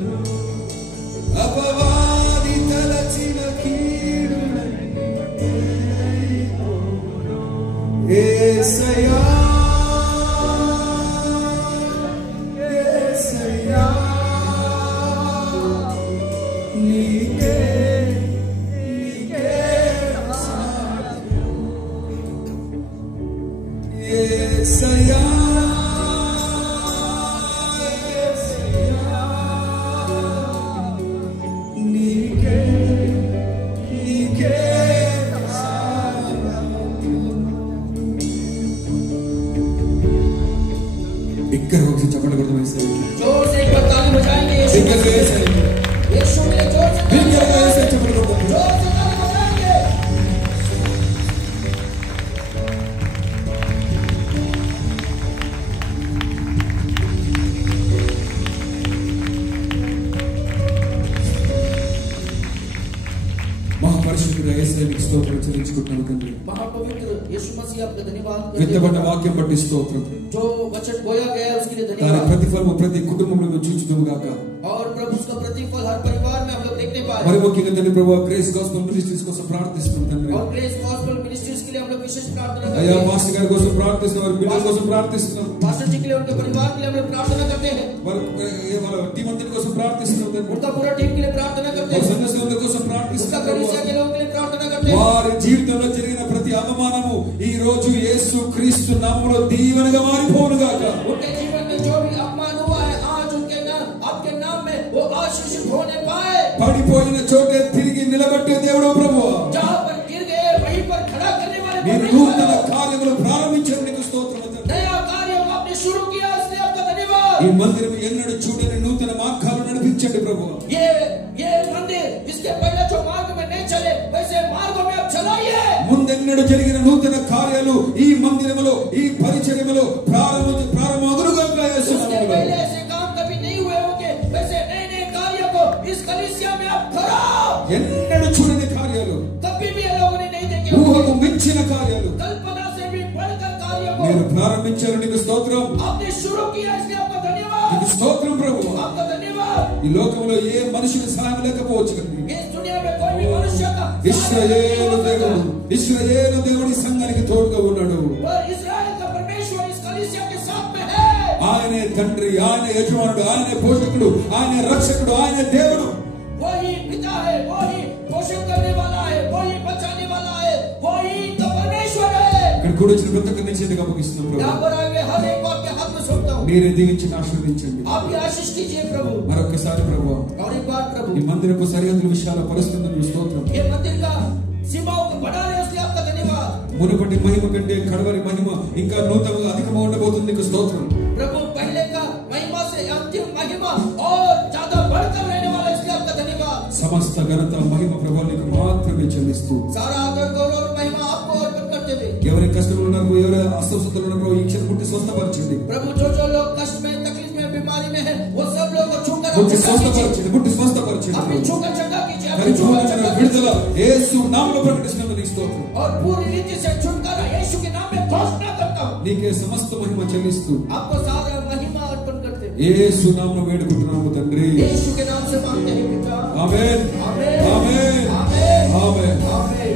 అపవాది తలచిన కీడునన్నీ నేలైపో. యేసయ్యా యేసయ్యా నీకే సాధ్యం. యేసయ్యా యేసయ్యా నీకే సాధ్యం. ఇక్కడ వచ్చి చెప్పకూడదు వేసాయి. जोर से एक बार ताली बजाएंगे. ఇక్కడ వేసాయి. यीशु के लिए जोर से ताली ఇక్కడ बजाएंगे. వేసాయి చెప్పకూడదు. जोर से ताली बजाएंगे. మహాపరిశుద్ధుడు యేసయ్య నీకు స్తోత్రం చెల్లించుకుంటున్నాను తండ్రి. महापवित्र यीशु मसीह आपका धन्यवाद करते విత్తబడ్డ हैं. వాక్యం బట్టి స్తోత్రం. जो वचन बोया गया है उसके लिए దాని धन्यवाद. ప్రతిఫలము ప్రతి కుటుంబంలో మేము చూచుదుము గాక. और प्रभु उसका प्रतिफल हर परिवार में हम लोग देखने पाए. మరి ముఖ్యంగా తండ్రి ప్రభువా గ్రేస్ గాస్పెల్ మినిస్ట్రీస్ కోసం ప్రార్థిస్తున్నాం తండ్రి. और ग्रेस गॉस्पेल मिनिस्ट्रीज के लिए हम लोग विशेष प्रार्थना అయ్యా करते हैं. పాస్టర్ గారి కోసం ప్రార్థిస్తున్నాం. వారి బిడ్డల కోసం ప్రార్థిస్తున్నాం. पास्टर जी के लिए उनके परिवार के लिए हम लोग प्रार्थना करते हैं. వాళ్ళ టీం అంతటి కోసం ప్రార్థిస్తున్నాం తండ్రి. उनका पूरा टीम के लिए प्रार्थना करते వారి हैं. సంఘస్థులందరి కోసం उसका ప్రార్థిస్తున్నాం कलीसिया ప్రభువా. के लोगों के लिए प्रार्थना करते हैं. వారి జీవితంలో జరిగిన ప్రతి అవమానము ఈ రోజు యేసు క్రీస్తు నామములో దీవెనగా మారిపోవును గాక. उनके जीवन में जो भी अपमान हुआ है आज उनके नाम आपके नाम में वो आशीषित होने पाए. పడిపోయిన చోటే తిరిగి నిలబెట్టే దేవుడు ప్రభువా. जहाँ पर गिर गए वहीं पर खड़ा करने वाले మీరు परमेश्वर నూతన हो. కార్యములు ప్రారంభించండి నీకు స్తోత్రం తండ్రి. नया कार्य आपने शुरू किया इसलिए आपका धन्यवाद. ఈ మందిరం ఎన్నడూ చూడని నూతన మార్గాలు నడిపించండి ప్రభువా. ये मंदिर इसके पहले जो मार्ग में नहीं चले वैसे मार्गों में आप चलाइए. ముందెన్నడూ జరిగిన నూతన కార్యాలు ఈ మందిరములో ఈ పరిచర్యములో ప్రారంభమగును గాక యేసు उसके నామములో. पहले ऐसे काम कभी नहीं हुए होंगे वैसे नए नए कार्य को इस कलीसिया में आप कराओ. ఎన్నడూ చూడని కార్యాలు, कभी भी ये लोगों ने नहीं देखे ఊహకు होंगे. మించిన కార్యాలు कल्पना से भी बढ़कर कार्य को మీరు ప్రారంభించారు. నీకు స్తోత్రం. आपने शुरू किया इसलिए आपका धन्यवाद. నీకు స్తోత్రం ప్రభువా. आपका धन्यवाद. ఈ లోకంలో ఏ మనుషుని సహాయం లేకపోవచ్చు కానీ इस दुनिया में कोई भी मनुष्य का ఇశ్రాయేలు దేవుడు ఇశ్రాయేలు దేవుడి సంఘానికి తోడుగా ఉన్నాడు. पर इस्राएल का परमेश्वर इस कलीसिया के साथ में है. ఆయనే తండ్రి, ఆయన యజమానుడు, ఆయన పోషకుడు, ఆయన రక్షకుడు, ఆయన దేవుడు. वही पिता है, वही पोषण करने वाला है, वही बचाने वाला है, वही का परमेश्वर है. ఇక్కడ కూడి వచ్చిన ప్రతి ఒక్కరిని చేతికి అప్పగిస్తున్నాం यहाँ ప్రభు. पर आए हुए हर एक को आपके हाथ में सौंपता हूँ. మీరే దీవించి ఆశీర్వదించండి. आप भी आशीष कीजिए प्रभु. మరొకసారి ప్రభు और एक बार ఈ प्रभु మందిరపు సరిహద్దుల విషయాల పరిస్థితులను స్తోత్రం. ये मंदिर का सीमाओं को बढ़ा रहे हैं इसलिए आपका धन्यवाद. మునుపటి మహిమ కంటే కడవరి మహిమ ఇంకా నూతనంగా అధికంగా ఉండబోతుంది. నీకు స్తోత్రం. प्रभु पहले का महिमा से अंतिम महिमा और ज्यादा बढ़कर रहने वाला इसलिए आपका धन्यवाद. సమస్త ఘనత మహిమ ప్రభు నీకు మాత్రమే చెల్లిస్తూ सारा आदर गौरव और महिमा आपको अर्पण करते हुए ఎవరి కష్టంలో ఉన్నారు, ఎవరి అస్వస్థతలు ఉన్నారు ఈ క్షణం ముట్టి స్వస్థపరచండి. प्रभु जो लोग कष्ट में तकलीफ में बीमारी में है वो सब लोग को छूकर ముట్టి आप चंगा कीजिए. స్వస్థపరచండి. ముట్టి స్వస్థపరచండి. आप भी छूकर चंगा कीजिए. आप भी छूकर పరిపూర్ణమైన चंगा విడుదల कीजिए. యేసు నామములో ప్రకటిస్తున్నందుకు నీకు స్తోత్రం. और पूरी रीति से छुटकारा यीशु के नाम में घोषणा करता हूँ. నీకే సమస్త మహిమ చెల్లిస్తూ आपको सारा महिमा अर्पण करते हैं. యేసు నామములో వేడుకుంటున్నాము తండ్రి. यीशु के नाम से मांगते हैं पिता. ఆమేన్. आमेन. ఆమేన్. आमेन. ఆమేన్. आमेन.